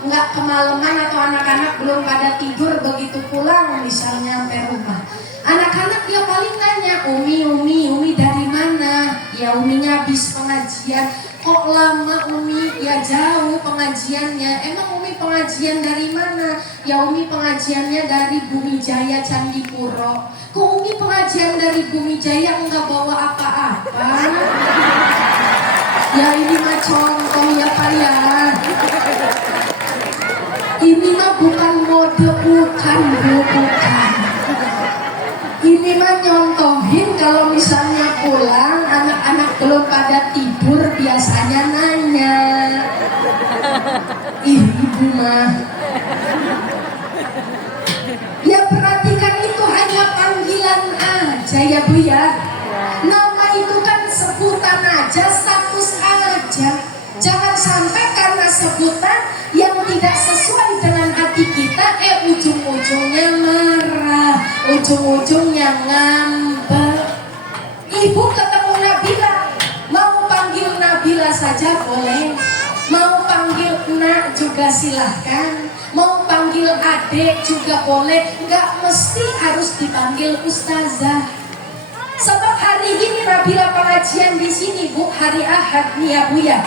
nggak kemalaman atau anak-anak belum pada tidur, begitu pulang misalnya nyampe rumah, anak-anak ya paling nanya, Umi dari mana? Ya Uminya habis pengajian. Kok lama Umi? Ya jauh pengajiannya. Emang Umi pengajian dari mana? Ya Umi pengajiannya dari Bumi Jaya Candipuro. Kok Umi pengajian dari Bumi Jaya enggak bawa apa-apa? Ya ini mah contoh ya Pak ya. Ini mah bukan mode, bukan. Ini mah nyontohin kalau misalnya pulang anak-anak belum pada tidur biasanya nanya, ibu mah. Ya perhatikan itu hanya panggilan aja ya Bu ya. Nama itu kan sebutan aja, status aja. Jangan sampai karena sebutan yang tidak sesuai dengan hati kita, ujung-ujungnya marah, ujung-ujungnya ngambek. Ibu ketemu Nabila, mau panggil Nabila saja boleh, mau panggil Nak juga silahkan, mau panggil adik juga boleh, nggak mesti harus dipanggil Ustazah. Sebab hari ini Nabila pengajian di sini Bu, hari Ahad nih ya Bu ya.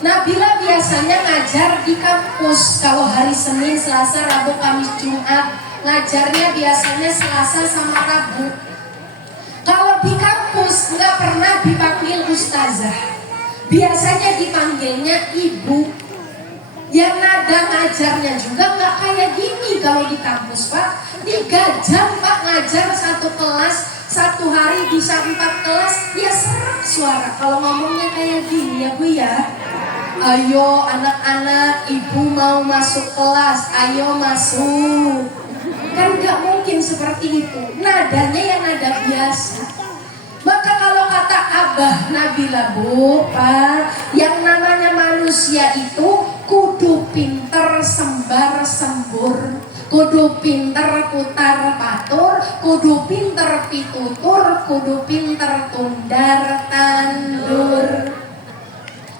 Nabila biasanya ngajar di kampus. Kalau hari Senin, Selasa, Rabu, Kamis, Jumat, ngajarnya biasanya Selasa sama Rabu. Kalau di kampus nggak pernah dipanggil Ustazah, biasanya dipanggilnya Ibu. Yang nada ngajarnya juga nggak kayak gini kalau di kampus Pak. 3 jam Pak ngajar satu kelas, satu hari bisa 4 kelas, ya serak suara kalau ngomongnya kayak gini ya Bu ya. Ayo anak-anak, ibu mau masuk kelas, ayo masuk. Kan gak mungkin seperti itu, nadanya yang nada biasa. Maka kalau kata Abah Nabila Bu, Pak, yang namanya manusia itu kudu pinter sembar sembur, kudu pinter putar patur, kudu pinter pitutur, kudu pinter tundar tandur.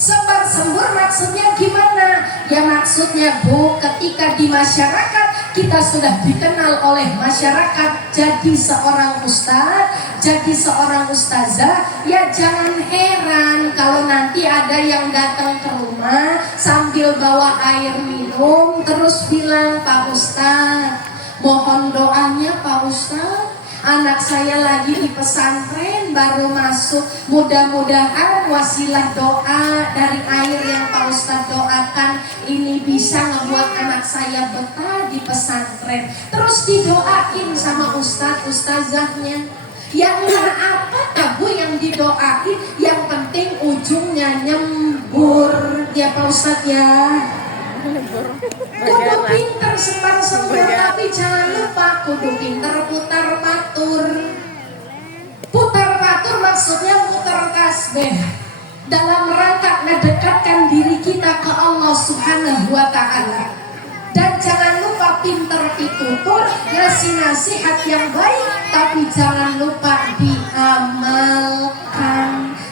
Sembar sembur maksudnya gimana? Ya maksudnya Bu, ketika di masyarakat kita sudah dikenal oleh masyarakat jadi seorang ustaz, jadi seorang ustazah, ya jangan heran kalau nanti ada yang datang ke rumah sambil bawa air minum terus bilang, Pak Ustaz, mohon doanya Pak Ustaz. Anak saya lagi di pesantren baru masuk, mudah-mudahan wasilah doa dari air yang Pak Ustadz doakan ini bisa ngebuat anak saya betah di pesantren. Terus didoain sama Ustadz ustazahnya. Ya entah apa Bu yang didoain, yang penting ujungnya nyembur ya Pak Ustadz ya. Kudu pinter sembar sembur, tapi jangan lupa kudu pinter putar patur. Putar patur maksudnya muter tasbih dalam rangka mendekatkan diri kita ke Allah Subhanahu wa Ta'ala. Dan jangan lupa pinter pitutur, ngasih nasihat yang baik, tapi jangan lupa diamalkan.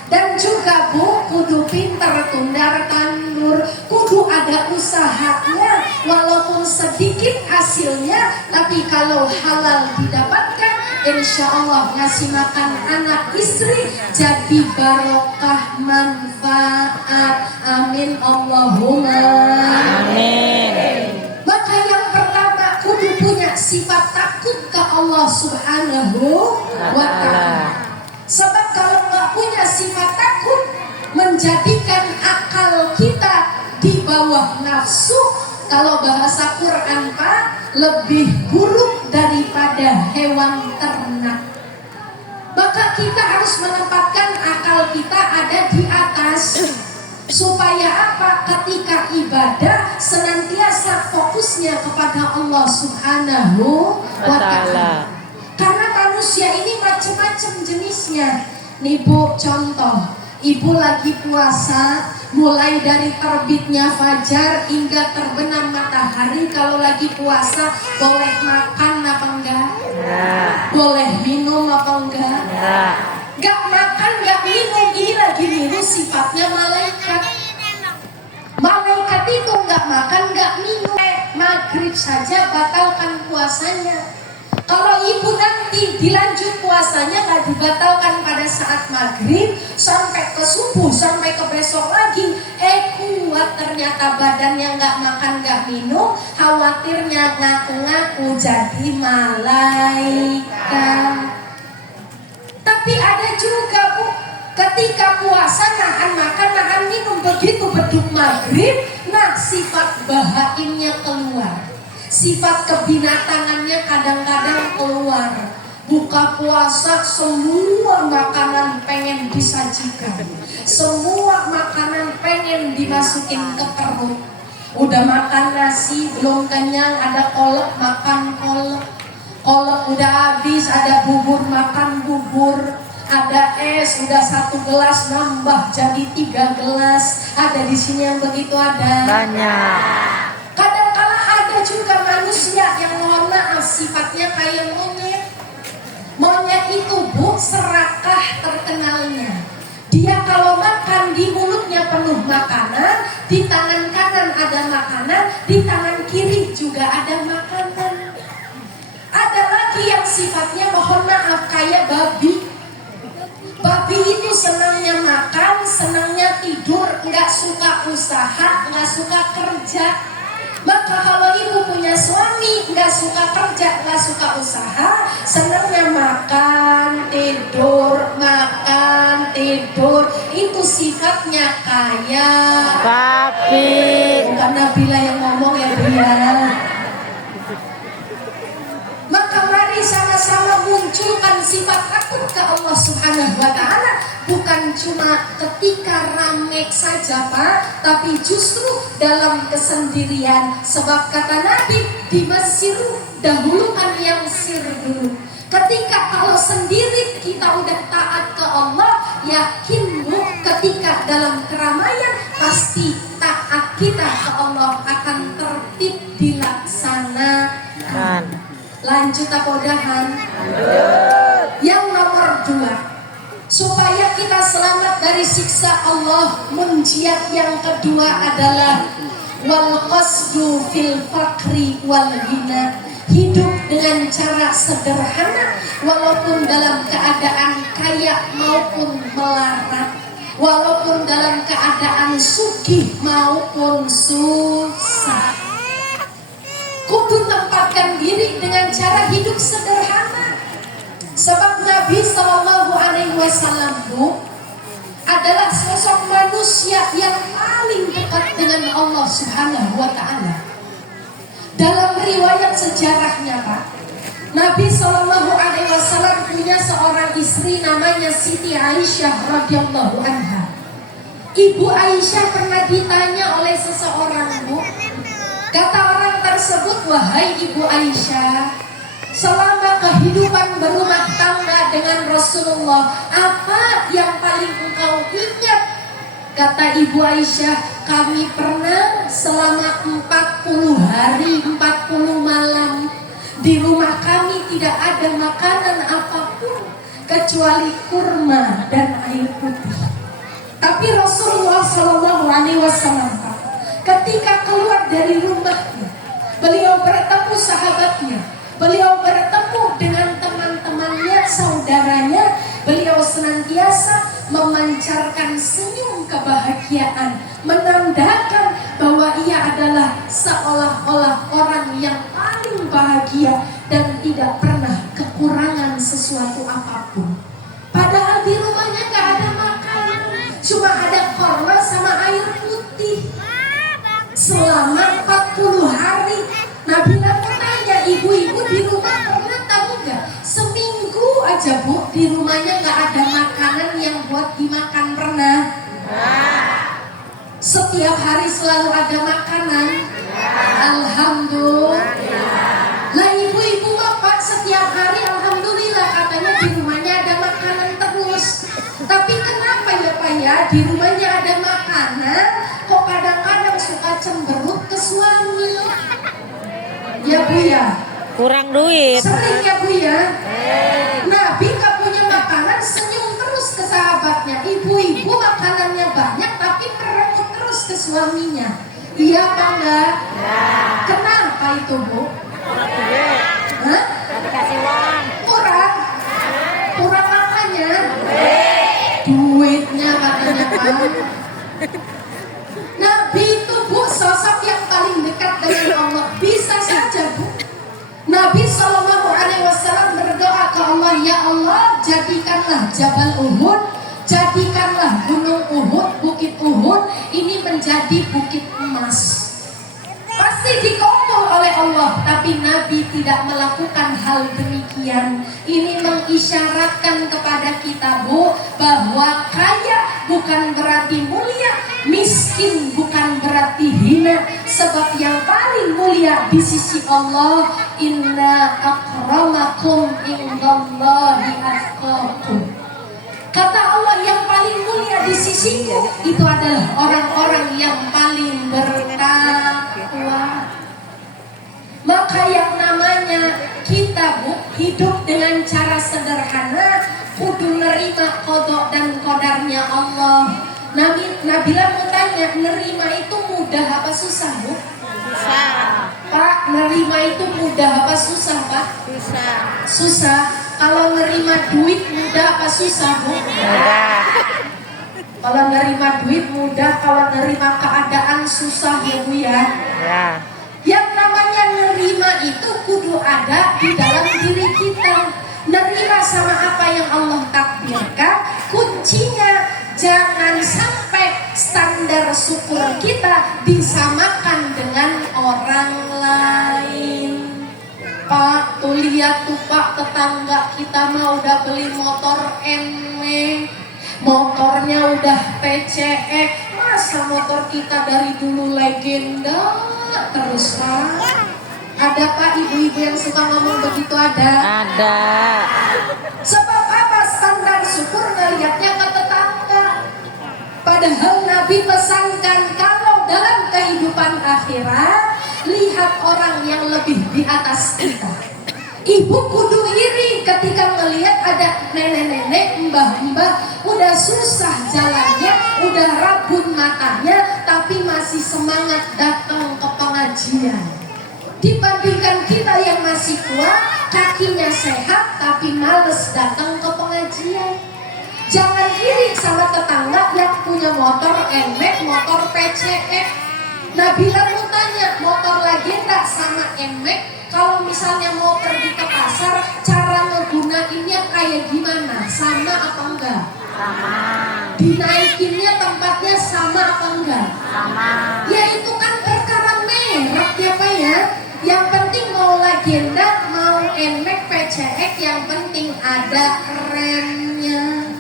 Dan juga Bu, kudu pinter tundar tandur, kudu ada usahanya, walaupun sedikit hasilnya, tapi kalau halal didapatkan, insya Allah ngasih makan anak istri jadi barokah manfaat. Amin Allahumma amin. Maka yang pertama kudu punya sifat takut ke Allah Subhanahu wa Ta'ala. Sebab kalau nggak punya sifat takut, menjadikan akal kita di bawah nafsu. Kalau bahasa Quran Pak, lebih buruk daripada hewan ternak. Maka kita harus menempatkan akal kita ada di atas. Supaya apa? Ketika ibadah senantiasa fokusnya kepada Allah Subhanahu wa Ta'ala. Karena manusia ini macam-macam jenisnya. Nih Bu, contoh, ibu lagi puasa, mulai dari terbitnya fajar hingga terbenam matahari. Kalau lagi puasa boleh makan apa enggak? Boleh minum apa enggak? Gak makan, gak minum, ini lagi niru sifatnya malaikat. Malaikat itu gak makan, gak minum. Maghrib saja batalkan puasanya. Kalau ibu nanti dilanjut puasanya gak dibatalkan pada saat maghrib sampai ke subuh, sampai ke besok lagi. Kuat ternyata badannya gak makan, gak minum. Khawatirnya ngaku-ngaku jadi malaikat. Tapi ada juga Bu, ketika puasa nahan makan, nahan minum, begitu beduk maghrib, nah sifat bahaimnya keluar, sifat kebinatangannya kadang-kadang keluar. Buka puasa semua makanan pengen disajikan, semua makanan pengen dimasukin ke perut. Udah makan nasi belum kenyang, ada kolak, makan kolak. Kolak udah habis, ada bubur, makan bubur. Ada es, udah 1 gelas nambah jadi 3 gelas. Ada di sini yang begitu ada. Banyak. Kadang-kala ada juga manusia yang mohon maaf sifatnya kayak monyet. Monyet itu Bu, serakah terkenalnya. Dia kalau makan di mulutnya penuh makanan, di tangan kanan ada makanan, di tangan kiri juga ada makanan. Ada lagi yang sifatnya mohon maaf kayak babi. Babi itu senangnya makan, senangnya tidur, nggak suka usaha, nggak suka kerja. Maka kalau ibu punya suami nggak suka kerja, nggak suka usaha, senangnya makan, tidur, itu sifatnya kayak Babi. bukan Nabila yang ngomong ya Bu ya. Maka mari sama-sama munculkan sifat takut ke Allah Subhanahu wa Ta'ala. Bukan cuma ketika rame saja Pak, tapi justru dalam kesendirian. Sebab kata Nabi, di Mesir dahulukan yang sir dulu. Ketika kalau sendiri kita udah taat ke Allah, yakin Bu, ketika dalam keramaian pasti taat kita ke Allah akan tertib dilaksanakan. Lanjut apa udahan? Yang nomor 2, supaya kita selamat dari siksa Allah, munjiat yang kedua adalah wal qasdu fil fakri wal ghina. Hidup dengan cara sederhana walaupun dalam keadaan kaya maupun melarat, walaupun dalam keadaan sugih maupun susah. Kudu tempatkan diri dengan cara hidup sederhana. Sebab Nabi SAW adalah sosok manusia yang paling dekat dengan Allah Subhanahu wa Ta'ala. Dalam riwayat sejarahnya Pak, Nabi SAW punya seorang istri namanya Siti Aisyah radhiyallahu anha. Ibu Aisyah pernah ditanya oleh seseorang Bu. Kata orang tersebut, wahai Ibu Aisyah, selama kehidupan berumah tangga dengan Rasulullah, apa yang paling engkau ingat? Kata Ibu Aisyah, kami pernah selama 40 hari, 40 malam di rumah kami tidak ada makanan apapun kecuali kurma dan air putih. Tapi Rasulullah SAW ketika keluar dari rumahnya, beliau bertemu sahabatnya, beliau bertemu dengan teman-temannya, saudaranya, beliau senantiasa memancarkan senyum kebahagiaan, menandakan bahwa ia adalah seolah-olah orang yang paling bahagia dan tidak pernah kekurangan sesuatu apapun. Padahal di rumahnya gak ada makanan, cuma ada korma sama air putih. Selama 40 hari, Nabi tanya, ibu-ibu di rumah pernah tahu gak? Seminggu aja Bu, di rumahnya gak ada makanan yang buat dimakan pernah. Setiap hari selalu ada makanan. Alhamdulillah. Lah ibu-ibu bapak setiap hari alhamdulillah katanya di rumahnya ada makanan terus. Tapi kenapa ya Pak ya di rumahnya ada makanan kok kadang-kadang suka cemberut ke suami? Ya Bu ya. Kurang duit. Sering ya Bu ya. Nabi gak punya makanan senyum terus ke sahabatnya. Ibu-ibu makanannya banyak tapi merenggut terus ke suaminya. Iya apa enggak? Kenapa itu Bu? Hah? Dikasih uang. Kurang? Kurang apanya? Duitnya katanya Pak. Nabi itu Bu sosok yang paling dekat dengan Allah. Bisa saja Bu Nabi Shallallahu Alaihi Wasallam berdoa ke Allah, ya Allah jadikanlah Jabal Uhud, jadikanlah Gunung Uhud, Bukit Uhud ini menjadi bukit emas. Pasti dikabul oleh Allah, tapi Nabi tidak melakukan hal demikian. Ini mengisyaratkan kepada kita Bu bahwa kaya bukan berarti mulia, miskin bukan berarti hina. Sebab yang paling mulia di sisi Allah, inna akramakum indallahi atqakum. Kata Allah yang paling mulia di sisiku itu adalah orang-orang yang paling bertakwa. Maka yang namanya kita Bu hidup dengan cara sederhana, kudu nerima qada dan qadarnya Allah. Nabila mau tanya, nerima itu mudah apa susah Bu? Susah. Pak, nerima itu mudah apa susah Pak? Susah. Susah. Kalau nerima duit mudah apa susah Bu? Mudah. Kalau nerima duit mudah, kalau nerima keadaan susah ya Bu ya. Ya. Yang namanya nerima itu kudu ada di dalam diri kita. Nerima sama apa yang Allah takdirkan. Kuncinya jangan sampai standar syukur kita disamakan dengan orang lain. Pak, tuh lihat tuh Pak, tetangga kita mah udah beli motor NW, motornya udah PCX. Masa motor kita dari dulu legenda terus Pak? Ada Pak ibu-ibu yang suka ngomong begitu ada? Ada. Sebab apa? Standar syukur ngelihatnya ke tetangga. Padahal Nabi pesankan kalau dalam kehidupan akhirat lihat orang yang lebih di atas kita. Ibu kudu iri ketika melihat ada nenek-nenek, mbah-mbah udah susah jalannya, udah rabun matanya, tapi masih semangat datang ke pengajian. Dibandingkan kita yang masih kuat, kakinya sehat, tapi males datang ke pengajian. Jangan iri sama tetangga yang punya motor NMAX, motor PCX. Nabila mau tanya, motor legenda sama NMAX, kalau misalnya mau pergi ke pasar, cara ngegunainnya kayak gimana? Sama apa enggak? Sama. Dinaikinnya tempatnya sama apa enggak? Sama. Ya itu kan perkara merek ya Pak ya. Yang penting mau legenda, mau NMAX, PCX, yang penting ada remnya.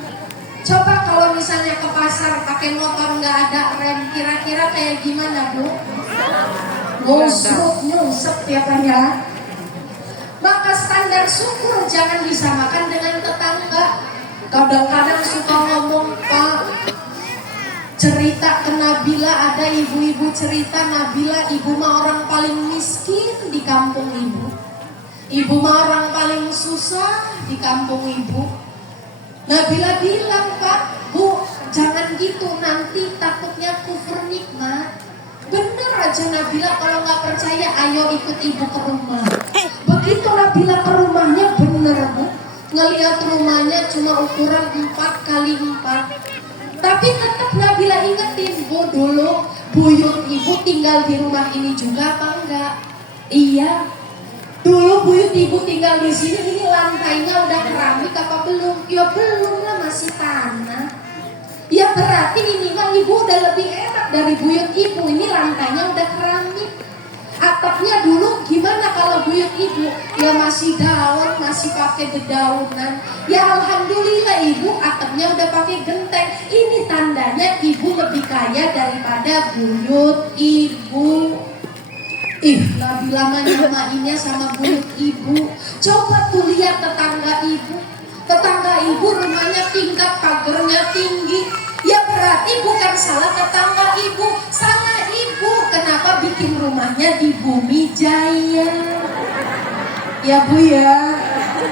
Coba kalau misalnya ke pasar pakai motor nggak ada rem, kira-kira kayak gimana Bu? Ngusruk nyungsep ya Pak ya. Maka standar syukur jangan disamakan dengan tetangga. Kadang-kadang suka ngomong Pak, cerita ke Nabila, ada ibu-ibu cerita Nabila, ibu mah orang paling miskin di kampung ibu. Ibu mah orang paling susah di kampung ibu. Nabila bilang, Pak, Bu, jangan gitu, nanti takutnya kufur nikmat. Bener aja Nabila, kalau nggak percaya ayo ikut ibu ke rumah. Begitu Nabila ke rumahnya, bener Bu, ngelihat rumahnya cuma ukuran 4x4. Tapi tetap Nabila ingetin, Bu, dulu buyut ibu tinggal di rumah ini juga apa enggak? Iya. Dulu buyut ibu tinggal di sini, ini lantainya udah keramik apa belum? Ya belum lah, masih tanah. Ya berarti ini mah ibu udah lebih enak dari buyut ibu, ini lantainya udah keramik. Atapnya dulu gimana kalau buyut ibu? Ya masih daun, masih pakai dedaunan. Ya alhamdulillah ibu atapnya udah pakai genteng. Ini tandanya ibu lebih kaya daripada buyut ibu. Lah bilangan nyamainnya sama buyut ibu. Coba tuh lihat tetangga ibu. Tetangga ibu rumahnya tingkat, pagernya tinggi. Ya berarti bukan salah tetangga ibu, salah ibu. Kenapa bikin rumahnya di Bumi Jaya? Ya bu ya,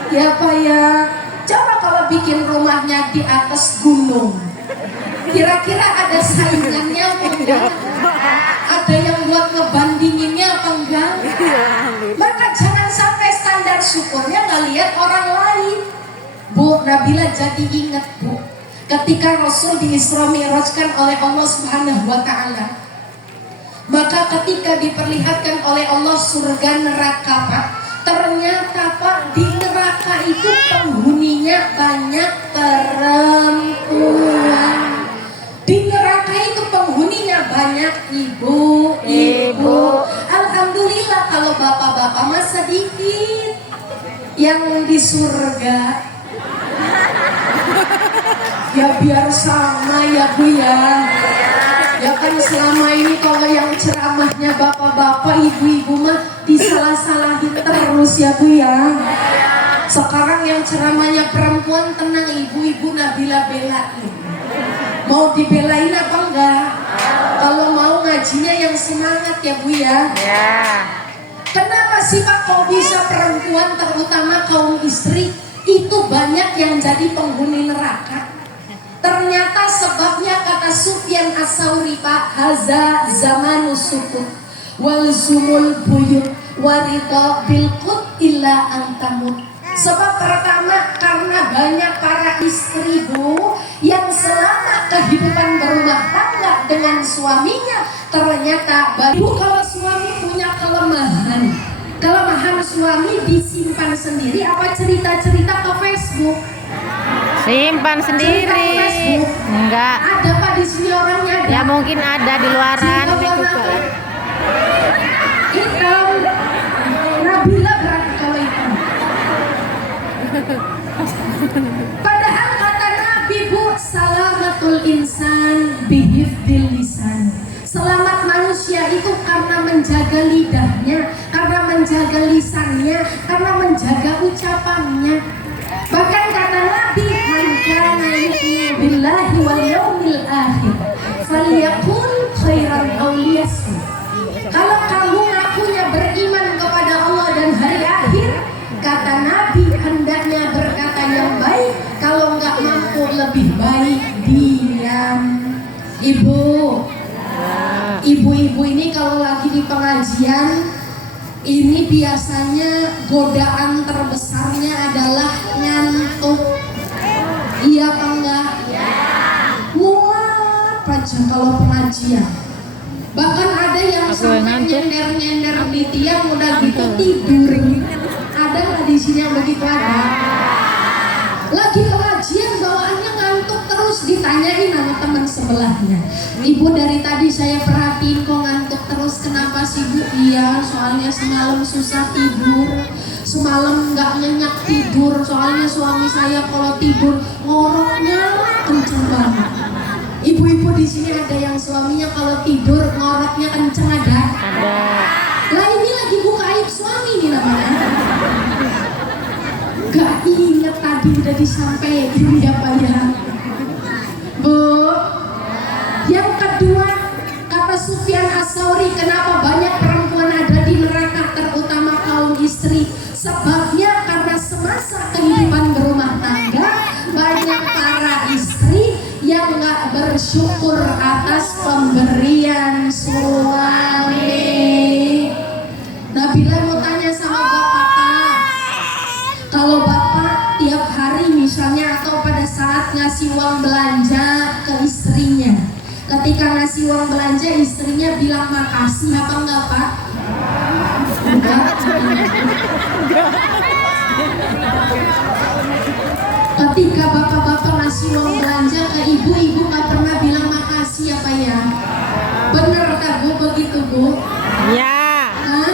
ya pak ya. Coba kalau bikin rumahnya di atas gunung, kira-kira ada saingannya apa enggak? Ada yang buat ngebandinginnya apa enggak? Maka jangan sampai standar syukurnya nggak lihat orang lain. Bu, Nabila jadi ingat bu, ketika Rasul di Isra Mi'rajkan oleh Allah Subhanahu wa taala, maka ketika diperlihatkan oleh Allah surga neraka Pak, ternyata Pak di neraka itu penghuninya banyak perempuan. Di neraka itu penghuninya banyak ibu-ibu. Alhamdulillah kalau bapak-bapak mah sedikit. Yang di surga ya biar sama ya bu ya. Ya kan selama ini kalau yang ceramahnya bapak-bapak ibu-ibu mah disalah-salahin terus ya bu ya. Sekarang yang ceramahnya perempuan tenang ibu-ibu Nabila belain. Mau dibelain apa enggak? Kalau mau ngajinya yang semangat ya bu ya. Kenapa sih Pak kok bisa perempuan terutama kaum istri itu banyak yang jadi penghuni neraka? Ternyata sebabnya kata Sufyan As-Sauri Pak, haza zamanus sukut wal zumul buyut warida bil qut illa antamut. Sebab pertama karena banyak para istri bu yang selama kehidupan berumah tangga dengan suaminya ternyata baru kalau suami punya kelemahan suami disimpan sendiri apa cerita-cerita ke Facebook? Simpan sendiri. Enggak. Ada Pak di sini orangnya ada. Ya mungkin ada di luaran. Hitam. Nabila berarti kalau hitam. Padahal kata Nabi bu, salamatul insan bihifdil lisan. Selamat manusia itu karena menjaga lidahnya, karena menjaga lisannya, karena menjaga ucapannya. Bahkan kata Nabi, man kana yu'minu billahi wal yaumil akhir falyaqul khairan aw liyasmut. Kalau kamu ngakunya beriman kepada Allah dan hari akhir, kata Nabi hendaknya berkata yang baik, kalau nggak mampu lebih baik diam. Ibu-ibu ini kalau lagi di pengajian ini biasanya godaan terbesarnya adalah ngantuk. Iya apa enggak? Muap aja kalau pengajian. Bahkan ada yang sampai nyender-nyender di tiang udah gitu tidur. Ada nggak di sini yang begitu ada? Lagi pengajian bawaannya ngantuk terus ditanyain sama teman sebelahnya. Ibu dari tadi saya perhatiin kok ngantuk terus, kenapa sih bu? Iya soalnya semalam susah tidur, semalam nggak nyenyak tidur, soalnya suami saya kalau tidur ngoroknya kenceng banget. Ibu-ibu di sini ada yang suaminya kalau tidur ngoroknya kenceng ada? Ada. Lah ini lagi buka aib suami nih namanya. Gak inget tadi udah disampaikan ya Pak ya. Bu, yang kedua kata Sufyan As-Sauri, kenapa banyak perempuan ada di neraka terutama kaum istri? Sebabnya karena semasa kehidupan berumah tangga banyak para istri yang gak bersyukur atas pemberian suami. Nabila mau tanya sama bapak, kalau bapak tiap hari misalnya atau pada saat ngasih uang belanja ke istrinya, ketika ngasih uang belanja istrinya bilang makasih apa enggak Pak? Enggak. Ketika bapak-bapak ngasih uang belanja ke ibu gak pernah bilang makasih apa ya? Bener tak bu begitu bu? Ya. Hah?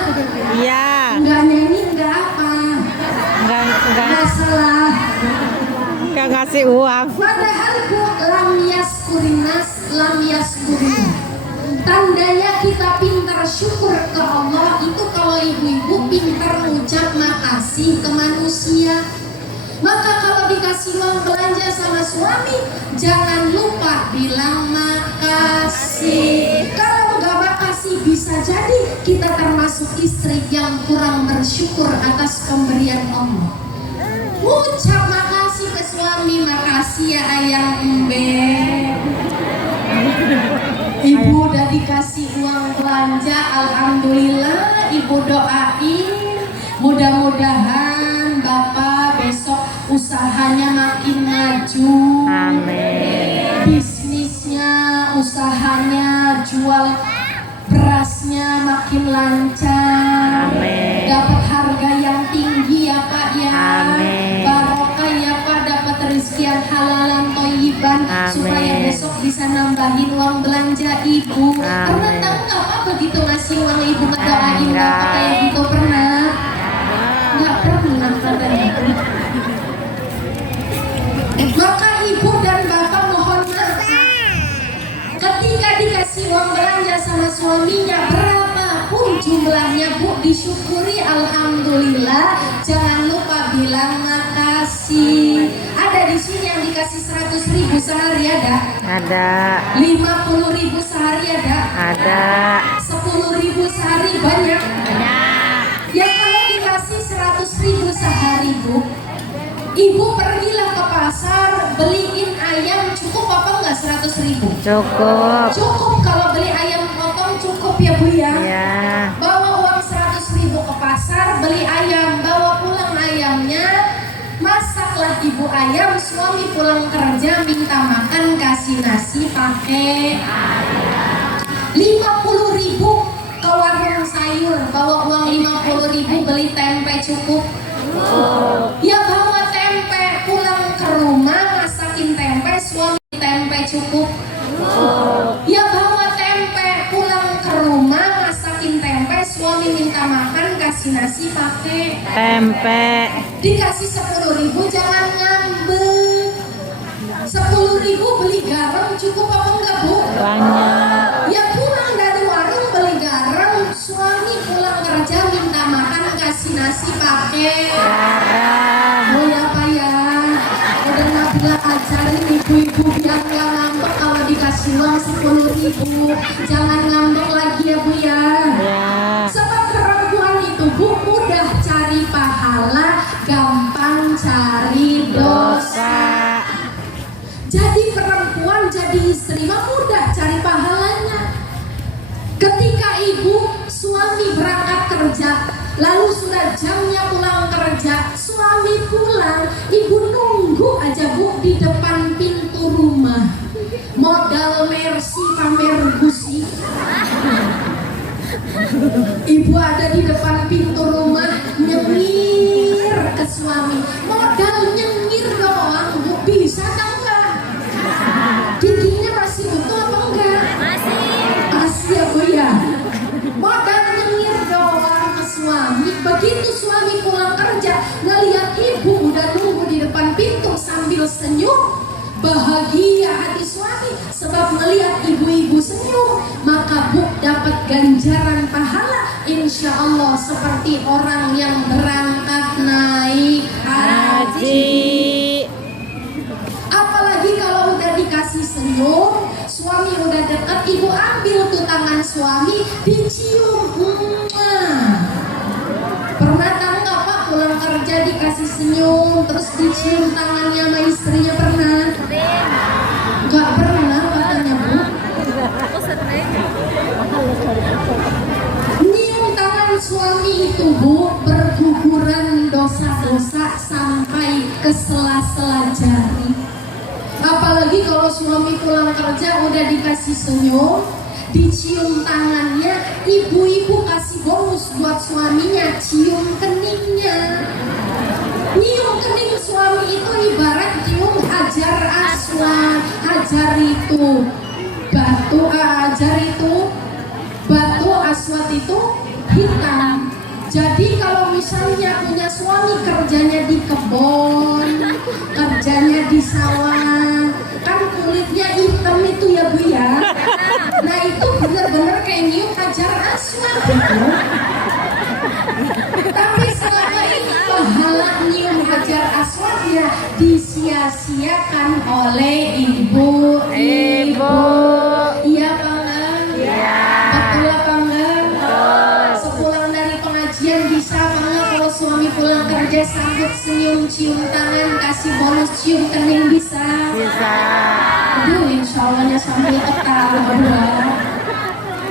Kasih uang. Padahal bu lam yaskurinas lam yaskurin. Tandanya kita pintar syukur ke Allah itu kalau ibu-ibu pintar ucap makasih ke manusia. Maka kalau dikasih uang belanja sama suami, jangan lupa bilang makasih. Kalau nggak makasih bisa jadi kita termasuk istri yang kurang bersyukur atas pemberian Allah. Ucap makasih ke suami, makasih ya ayang embe. Ibu udah dikasih uang belanja, alhamdulillah. Ibu doain, mudah-mudahan bapak besok usahanya makin maju. Amin. Bisnisnya, usahanya, jual berasnya makin lancar. Amin. Dapat harga yang tinggi ya Pak ya. Amin. Barokah ya Pak, dapat rezeki yang halalan toyiban. Amin. Supaya besok bisa nambahin uang belanja ibu. Pernah tahu nggak Pak begitu ngasih uang ibu ngedoain bapak kayak gitu, pernah? Nggak pernah katanya. Maka ibu dan bapak mohon maaf ketika dikasih uang belanja sama suaminya berapapun jumlahnya bu, disyukuri alhamdulillah. Jangan lupa bilang makasih. Ada di sini yang dikasih 100.000 sehari ada? Ada. 50.000 sehari ada? Ada. 10.000 sehari banyak? Ya kalau dikasih 100.000 sehari bu, ibu pergilah ke pasar beliin ayam, cukup apa enggak 100.000? Cukup. Cukup, kalau beli ayam potong cukup ya bu ya. Ya. Bawa uang 100.000 ke pasar, beli ayam, bawa pulang ayamnya, masaklah ibu ayam, suami pulang kerja minta makan, kasih nasi pakai 50.000 ke warung sayur, bawa uang 50.000 beli tempe cukup. Ya bawa tempe pulang ke rumah, masakin tempe, suami tempe cukup. Ya bawa tempe pulang ke rumah, masakin tempe, suami minta makan, kasih nasi pakai Tempe. dikasih 10.000, jangan ngambek. 10.000 beli garam cukup apa enggak bu? Banyak. Ya pulang dari warung beli garam, suami pulang kerja minta makan, kasih nasi pakai Garam. oh ya Pak ya. Udah Nabila ajarin ibu-ibu biar nggak ngambek kalau dikasih uang 10.000. Jangan ngambek lagi ya Bu ya. Ya. Sebab perempuan itu Bu mudah cari pahala, gampang cari dosa. Jadi perempuan jadi istri mah mudah cari pahalanya. Ketika ibu suami berangkat kerja, lalu sudah jamnya pulang kerja, suami pulang, ibu nunggu aja bu di depan pintu rumah. Modal mercy pamer gusi. Ibu ada di depan pintu rumah nyengir ke suami. Modal nyengir doang bu, bisa tak enggak? Giginya masih utuh apa enggak? Masih ya bu ya. Modal nyengir doang ke suami. Begitu suami pulang kerja, ngeliat ibu udah nunggu di depan pintu sambil senyum, bahagia hati suami sebab melihat ibu-ibu senyum, maka bu dapat ganjaran pahala insya Allah seperti orang yang berangkat naik haji. Apalagi kalau udah dikasih senyum, suami udah deket, ibu ambil tuh tangan suami, dicium. Pernah tahu nggak Pak pulang kerja dikasih senyum terus dicium tangannya sama istrinya, pernah? Nggak pernah katanya bu. Nyium tangan suami itu bu berguguran dosa-dosa sampai ke sela-sela jari. Apalagi kalau suami pulang kerja udah dikasih senyum, dicium tangannya, ibu-ibu kasih bonus buat suaminya, cium keningnya. Nyium kening suami itu ibarat cium hajar aswad. Hajar itu batu, hajar itu batu, aswad itu hitam. Jadi kalau misalnya punya suami kerjanya di kebun, kerjanya di sawah, kan kulitnya hitam itu ya Bu ya. Nah itu benar-benar kayak nyium hajar aswad gitu. Tapi selama ini pahala nyium hajar aswad ya disia-siakan oleh ibu-ibu. Iya Pak Ngan? Iya. Betul apa enggak? Sepulang dari pengajian bisa banget kalau suami pulang kerja sambut senyum, cium tangan, kasih bonus cium kening bisa? Bisa. Aduh insya Allahnya sambil ketawa.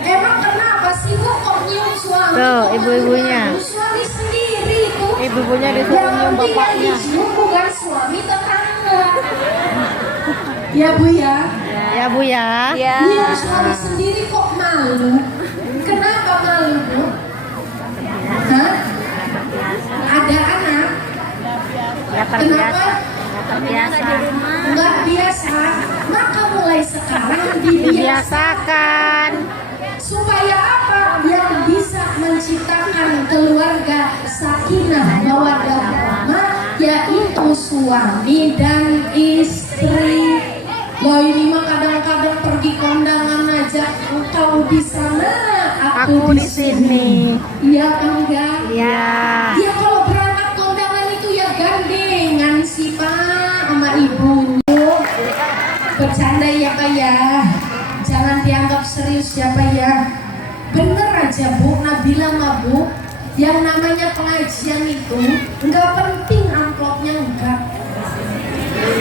Emang kenapa sih Bu kok nyium suami? Tuh, ibu-ibunya. Suami sendiri itu. Ibu-ibunya disuruh nyium bapaknya. Dicium bukan suami tetangga. Ya Bu ya. Ya Bu ya. Nyium suami sendiri kok malu? Kenapa malu Bu? Hah? Ada anak? Ya Kenapa? terbiasa. Nggak biasa. Maka mulai sekarang dibiasakan. Dibiasakan. Supaya apa? Yang bisa menciptakan keluarga sakinah mawaddah warahmah, yaitu suami dan istri. Loh ini mah kadang-kadang pergi kondangan aja, engkau di sana, aku di sini. Iya kan enggak? Ya. Ya kalau berangkat kondangan itu ya gandengan sih Pak sama ibunya. Bercanda ya Pak ya. Jangan dianggap serius ya Pak ya. Bener aja Bu, Nabila mah Bu, yang namanya pengajian itu nggak penting amplopnya enggak.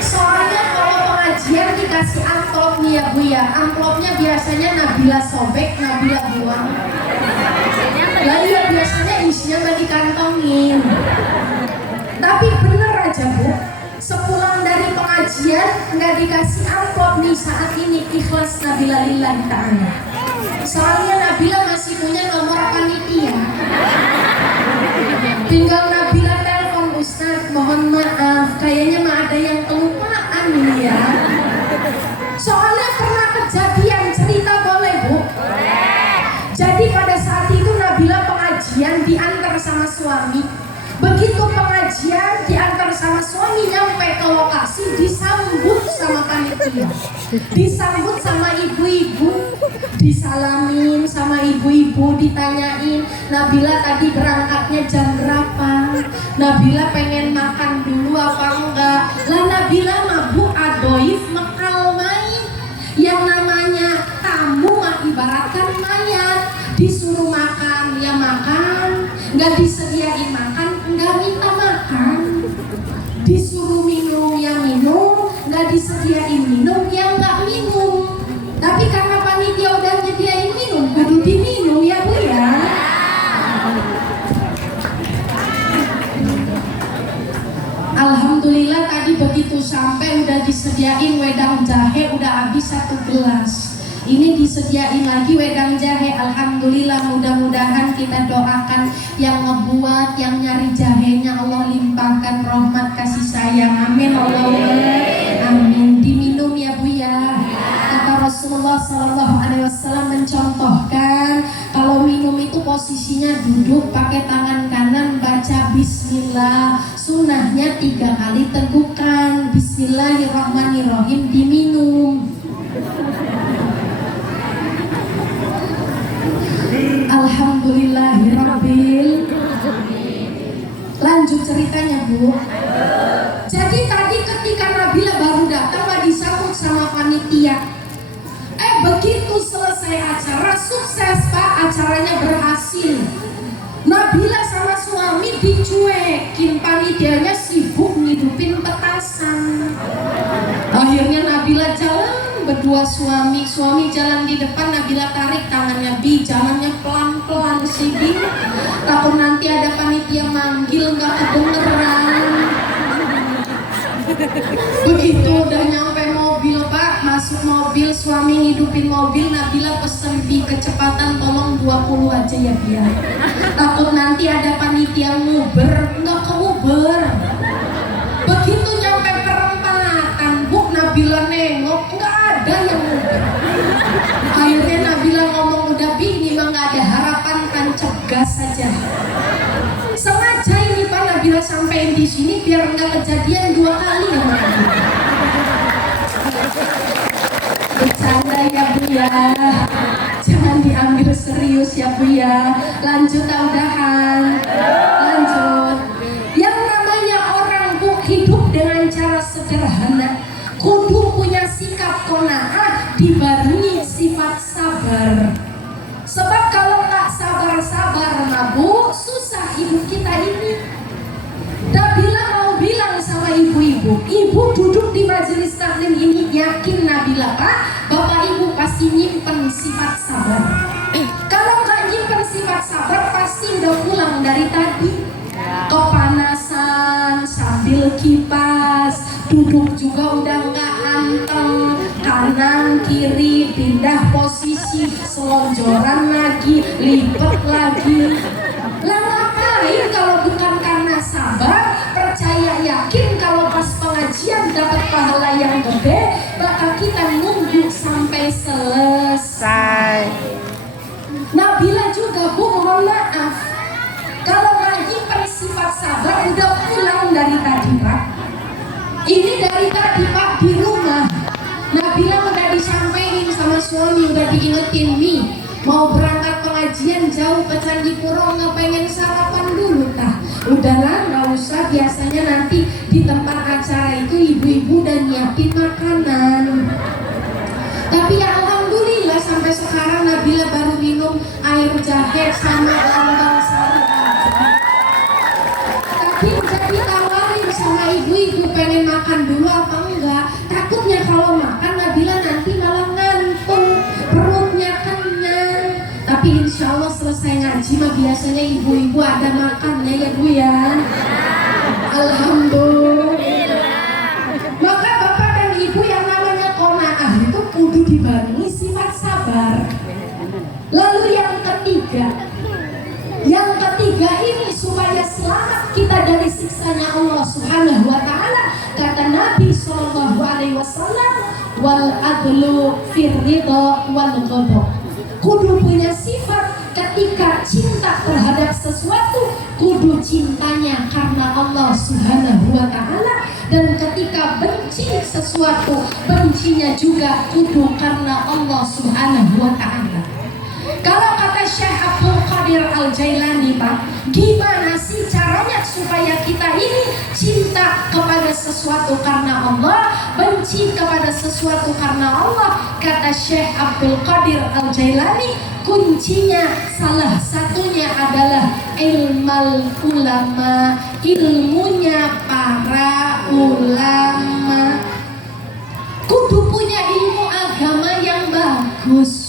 Soalnya kalau pengajian dikasih amplop nih ya Bu ya, amplopnya biasanya Nabila sobek, Nabila buang. Lalu ya biasanya isinya nggak dikantongin. Tapi bener aja Bu, sepulang dari pengajian nggak dikasih amplop nih saat ini, ikhlas Nabila lillahi ta'ala. Soalnya Nabila masih punya nomor panitia. Tinggal Nabila telepon, Ustaz mohon maaf, kayaknya mah ada yang kelupaan nih ya. Soalnya pernah kejadian, cerita boleh Bu? Jadi pada saat itu Nabila pengajian diantar sama suami. Begitu pengajian diantar sama suami nyampe ke lokasi, disambut sama panitia, disambut sama ibu-ibu, disalamin sama ibu-ibu, ditanyain Nabila tadi berangkatnya jam berapa, Nabila pengen makan dulu apa enggak. Lah Nabila mabuk adoif mekal main. Yang namanya tamu mah ibaratkan mayat, disuruh makan ya makan, nggak disediain makan nggak minta makan, disuruh minum ya minum, nggak disediain minum ya nggak minum. Tapi karena panitia udah nyediain minum, kudu diminum ya Bu ya. Alhamdulillah tadi begitu sampai udah disediain wedang jahe, udah habis 1 gelas. Ini disediain lagi wedang jahe. Alhamdulillah, mudah-mudahan kita doakan yang ngebuat, yang nyari jahenya Allah limpahkan rahmat kasih sayang. Amin Allahumma amin. Diminum ya Bu ya. Kata Rasulullah SAW mencontohkan kalau minum itu posisinya duduk, pakai tangan kanan baca Bismillah. Sunnahnya 3 kali tegukan Bismillahirrahmanirrahim, diminum. Alhamdulillahirabbil. Lanjut ceritanya Bu. Jadi tadi ketika Nabila baru datang Pak disambut sama panitia. Begitu selesai acara, sukses Pak, acaranya berhasil. Nabila sama suami dicuekin, panitianya sibuk ngidupin petasan. Akhirnya Nabila jalan berdua suami jalan di depan, Nabila tarik tangannya, Bi jalannya pelan-pelan sih Bi, takut nanti ada panitia manggil nggak kedengeran. Begitu udah nyampe mobil Pak, masuk mobil, suami ngidupin mobil, Nabila pesen Bi kecepatan tolong 20 aja ya biar takut nanti ada panitia nguber, nggak keuber. Begitu nyampe perempatan Bu, Nabila nengok, nggak ada yang nguber. Akhirnya Nabila ngomong, udah Bi ini mah nggak ada harapan kan, cegas saja. main di sini biar nggak kejadian 2 kali ya Mak. Bercanda ya Bu ya, jangan diambil serius ya Bu ya. Lanjut udahan, lanjut. Yang namanya orang Bu hidup dengan cara sederhana, kudu punya sikap qanaah dibarengi sifat sabar. Sebab kalau nggak sabar-sabar nah Bu, susah hidup kita ini. Nabila mau bilang sama ibu-ibu, ibu duduk di majelis taklim ini yakin Nabila Pak, Bapak Ibu pasti nyimpen sifat sabar. Kalau nggak nyimpen sifat sabar pasti udah pulang dari tadi. Kepanasan sambil kipas, duduk juga udah nggak anteng, kanan kiri pindah posisi, selonjoran lagi, lipat lagi. Lah ngapain kalau bukan karena sabar? Percaya yakin kalau pas pengajian dapat pahala yang gede, bakal kita nunggu sampai selesai. Nabila juga Bu mohon maaf, kalau ngaji sifat sabar udah pulang dari tadi Pak. Ini dari tadi Pak di rumah. Nabila udah disampaikan sama suami, udah diingetin nih mau berangkat pengajian jauh ke Candipuro, nggak pengen sarapan dulu tah. Udahlah nggak usah, biasanya nanti di tempat acara itu ibu-ibu udah nyiapin makanan. Tapi ya alhamdulillah sampai sekarang Nabila baru minum air jahe sama lambang sari aja. Tapi udah ditawarin sama ibu-ibu pengen makan dulu apa enggak. Takutnya kalau makan Nabila nanti malah ngantuk, perutnya kenyang. Tapi insya Allah selesai ngaji mah biasanya ibu-ibu ada makannya ya Bu ya. Alhamdulillah. Maka Bapak dan Ibu yang namanya qanaah itu kudu dibarengi sifat sabar. Lalu yang ketiga ini supaya selamat kita dari siksanya Allah Subhanahu wa taala, kata Nabi sallallahu alaihi wasallam, wal adlu fir ridha wal ghadab. Kudu punya sifat ketika cinta terhadap sesuatu, kudu cintanya karena Allah Subhanahu wa taala, dan ketika benci sesuatu, bencinya juga kudu karena Allah Subhanahu wa taala. Kalau kata Syekh Abdul Qadir Al-Jailani Pak, gimana sih caranya supaya kita ini cinta kepada sesuatu karena Allah, benci kepada sesuatu karena Allah? Kata Syekh Abdul Qadir Al-Jailani, kuncinya salah satunya adalah ilmal ulama, ilmunya para ulama. Kudu punya ilmu agama yang bagus.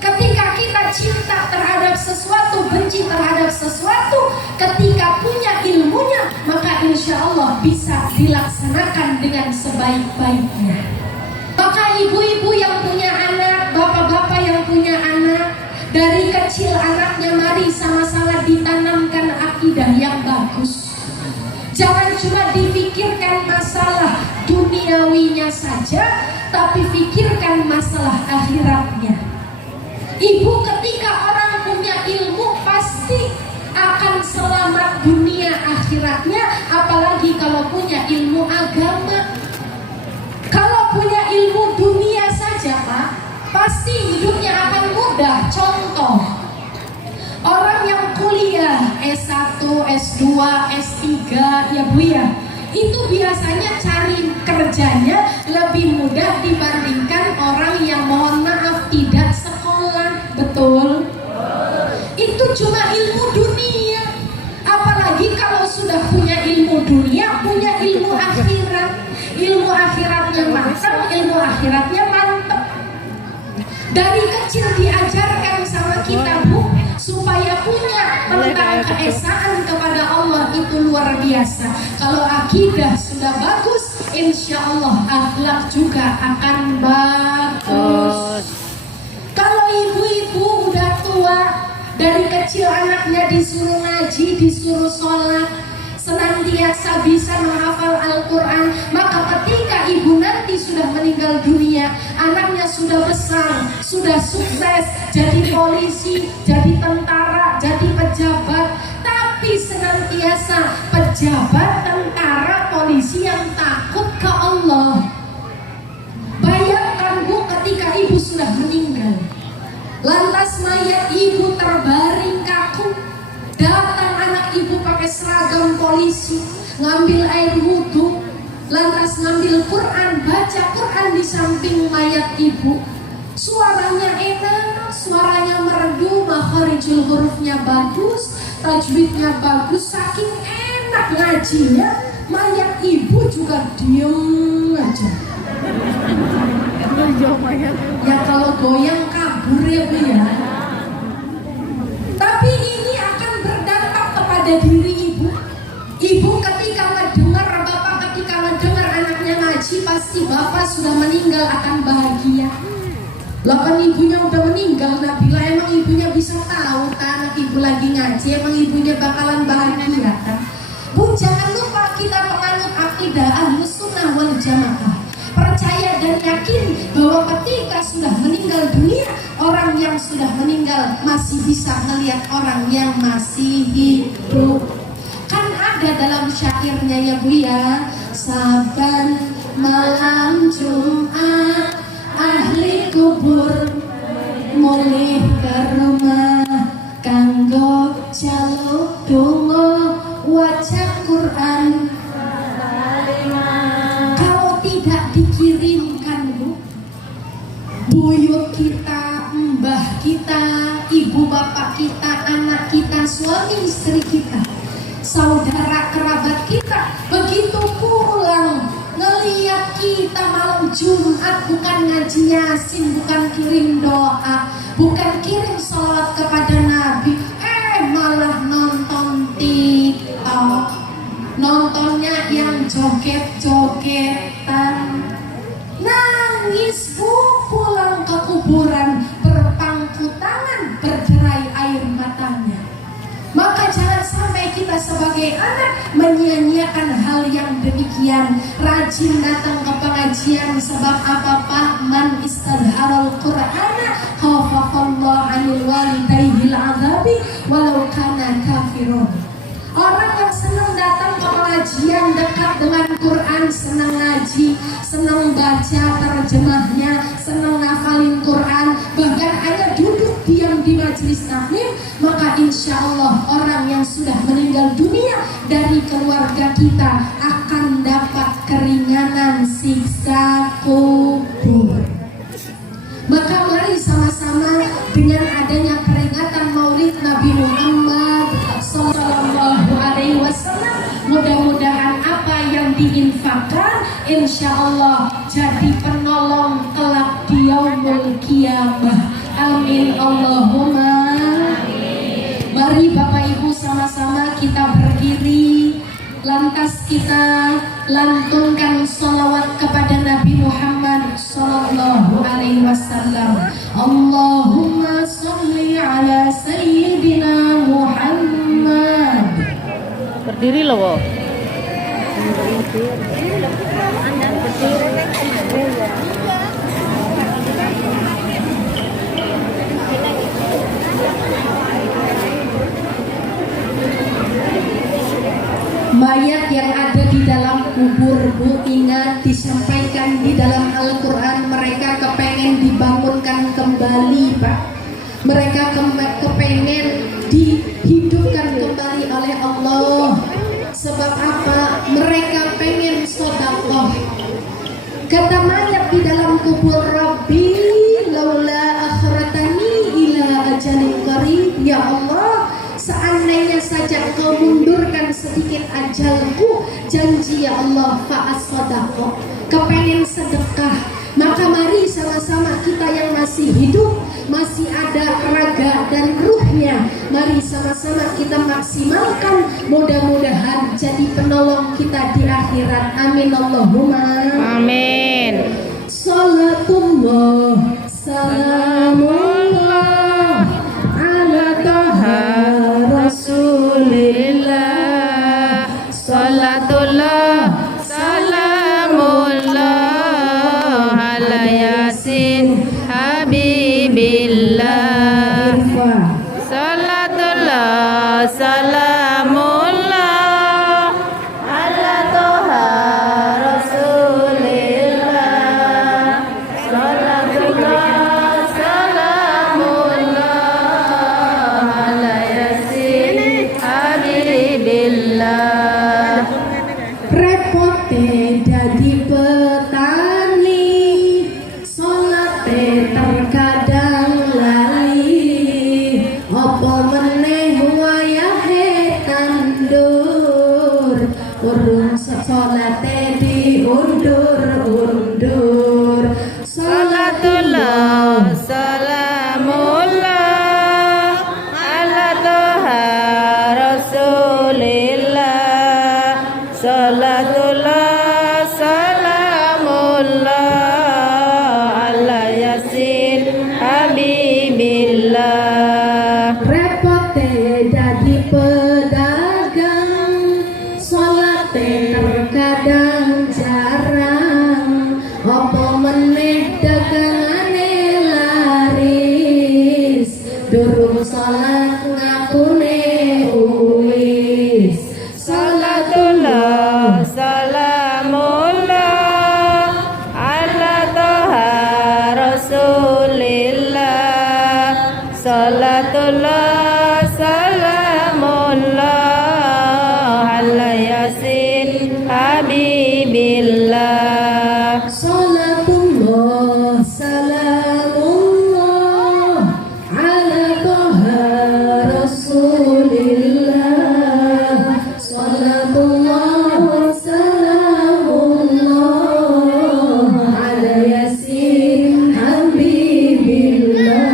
Ketika kita cinta terhadap sesuatu, benci terhadap sesuatu, ketika punya ilmunya, maka insya Allah bisa dilaksanakan dengan sebaik-baiknya. Maka ibu-ibu yang punya anak, bapak-bapak yang punya anak, dari kecil anaknya mari sama-sama ditanamkan akidah yang bagus. Jangan cuma dipikirkan masalah duniawinya saja, tapi pikirkan masalah akhiratnya. Ibu ketika orang punya ilmu pasti akan selamat dunia akhiratnya, apalagi kalau punya ilmu agama. Kalau punya ilmu dunia saja Pak, pasti hidupnya akan mudah. Contoh, orang yang kuliah S1, S2, S3 ya Bu ya, itu biasanya cari kerjanya lebih mudah dibandingkan orang yang mohon maaf tidak sekolah. Betul? Itu cuma ilmu dunia. Apalagi kalau sudah punya ilmu dunia, punya ilmu akhirat. Ilmu akhiratnya matang, ilmu akhiratnya mantap. Dari kecil diajarkan sama kita Bu, supaya punya tentang keesaan kepada Allah itu luar biasa. Kalau akidah sudah bagus, insya Allah akhlak juga akan bagus. Kalau ibu-ibu udah tua, dari kecil anaknya disuruh ngaji, disuruh sholat, senantiasa bisa menghafal Al-Quran, maka ketika ibu nanti sudah meninggal dunia, anaknya sudah besar, sudah sukses, jadi polisi, jadi tentara, jadi pejabat, tapi tapi senantiasa pejabat, tentara, polisi yang takut ke Allah. Bayangkan Bu, ketika ibu sudah meninggal, lantas mayat ibu terbaring kaku, datang anak ibu pakai seragam polisi, ngambil air wudhu, lantas ngambil Quran, baca Quran di samping mayat ibu. Suaranya enak, suaranya merdu, makharijul hurufnya bagus, tajwidnya bagus, saking enak ngajinya, mayat ibu juga diem aja. Ya kalau goyang kabur ya Bu ya. Tapi ini akan berdampak kepada diri ibu. Ibu ketika mendengar, bapak ketika mendengar anaknya ngaji, pasti bapak sudah meninggal akan bahagia. Lah kan ibunya udah meninggal, Nabila, emang ibunya bisa tahu kan anak ibu lagi ngaji, emang ibunya bakalan bahagia kan? Bu, jangan lupa kita penganut akidah Ahlus Sunnah wal Jamaah. Percaya dan yakin bahwa ketika sudah meninggal dunia, orang yang sudah meninggal masih bisa melihat orang yang masih hidup. Kan ada dalam syairnya ya Bu ya, saban malam Jumat ahli kubur mulih ke rumah kanggo jaluk donga wajah Quran. Kalau tidak dikirimkan Bu, buyut kita, mbah kita, ibu bapak kita, anak kita, suami istri kita, saudara kerabat kita, begitu pulang ngeliat kita malam Jumat bukan ngaji Yasin, bukan kirim doa, bukan kirim salawat kepada Nabi, malah nonton TikTok, nontonnya yang joget-jogetan. Nangis Bu, pulang ke kuburan berpangku tangan, berderai air matanya. Maka jangan sampai kita sebagai anak menyia-nyiakan hal yang demikian. Rajin datang ke pengajian, sebab apa Pak? Man istadharul Qur'ana khafafallahu 'anil walidaihil 'adzabi walau kana kafirun. Orang yang senang datang ke pengajian, dekat dengan Quran, senang ngaji, senang baca terjemahnya, senang ngafalin Quran, bahkan hanya duduk diam di majelis taklim, maka insya Allah orang yang sudah meninggal dunia dari keluarga kita akan dapat keringanan siksa kubur. Maka mari sama-sama dengan adanya peringatan Maulid Nabi Muhammad Sallallahu Alaihi Wasallam, mudah-mudahan apa yang diinfakkan insya Allah jadi penolong kelak di yaumul qiyamah. Amin Allahumma. Mari Bapak Ibu sama-sama kita berdiri, lantas kita lantunkan sholawat kepada Nabi Muhammad Sallallahu Alaihi Wasallam. Allahumma sholli ala Sayyidina Muhammad. Berdiri loh, Bo. Mayat yang ada di dalam kubur Bu, ingat disampaikan di dalam Al-Quran, mereka kepengen dibangunkan kembali Pak. Mereka kepengen dihidupkan kembali oleh Allah. Sebab apa? Mereka pengen sedekah. Kata mayat di dalam kubur, Rabbi laula akhiratani ila ajalin qarib, ya Allah, seandainya saja Engkau mundurkan sedikit ajalku, janji ya Allah, fa'as-sadaqah, kepengen sedekah. Maka mari sama-sama kita yang masih hidup, masih ada raga dan ruhnya, mari sama-sama kita maksimalkan, mudah-mudahan jadi penolong kita di akhirat. Amin Allahumma Amin. Salatullah salamullah ala taha Rasulillah, salatullah salamullah ala Yasin Habibillah, salatullah salamullah salat ngapune uwis. Salatullah salamullah ala toha rasulillah. Salatullah salamullah ala yasin habibillah. Salatullah salamullah ala toha rasulillah. Salatullah salamullah ala yasin habibillah.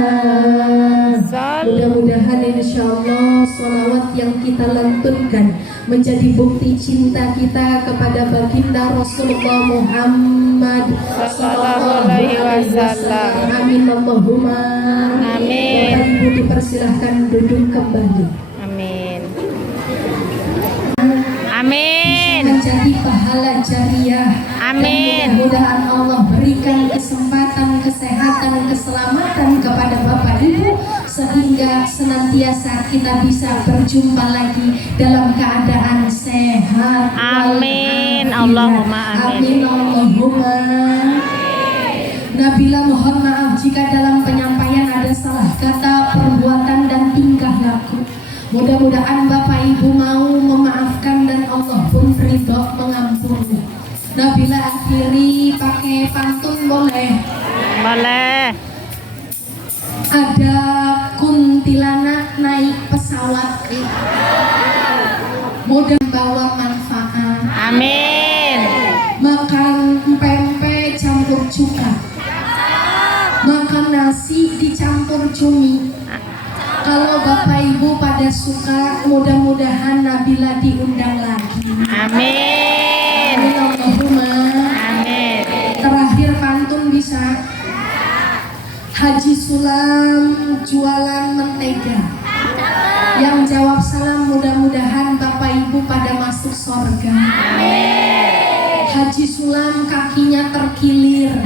Mudah-mudahan insyaallah sholawat yang kita lantunkan menjadi bukti cinta kita kepada baginda Rasulullah Muhammad Sallallahu alaihi wasallam. Amin Allahumma Amin. Bapak Ibu dipersilahkan duduk kembali. Amin. Amin. Menjadi pahala jariah. Amin. Dan mudah-mudahan Allah berikan kesempatan, kesehatan, keselamatan kepada Bapak Ibu sehingga senantiasa kita bisa berjumpa lagi dalam keadaan sehat. Amin. walafiat. Allahumma amin. Amin Allahumma. Nabila mohon maaf jika dalam penyampaian ada salah kata, perbuatan dan tingkah laku. Mudah-mudahan Bapak Ibu mau memaafkan dan Allah pun ridho mengampuni. Nabila akhiri pakai pantun boleh? Boleh. Ada kuntilanak naik pesawat, mudah bawa manfaat. Amin. Makan pempek campur cuka, makan nasi dicampur cumi. Kalau Bapak Ibu pada suka, mudah-mudahan Nabila diundang lagi. Amin. Amin Allahumma. Amin. Terakhir pantun bisa. Haji Sulam jualan mentega. Yang jawab salam mudah-mudahan Bapak Ibu pada masuk sorga. Haji Sulam kakinya terkilir.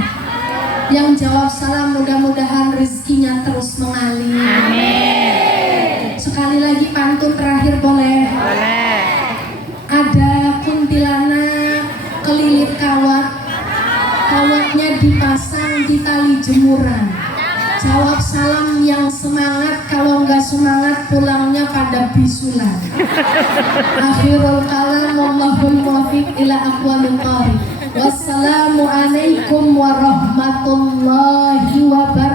Yang jawab salam mudah-mudahan rezekinya terus mengalir. Amin. Sekali lagi pantun terakhir boleh? Boleh. Ada kuntilanak kelilit kawat, kawatnya dipasang di tali jemuran. Jawab salam yang semangat, kalau nggak semangat pulangnya pada bisulan. Akhirul kalam wallahul muwaffiq ila aqwamit thariq. Wassalamualaikum warahmatullahi wabarakatuh.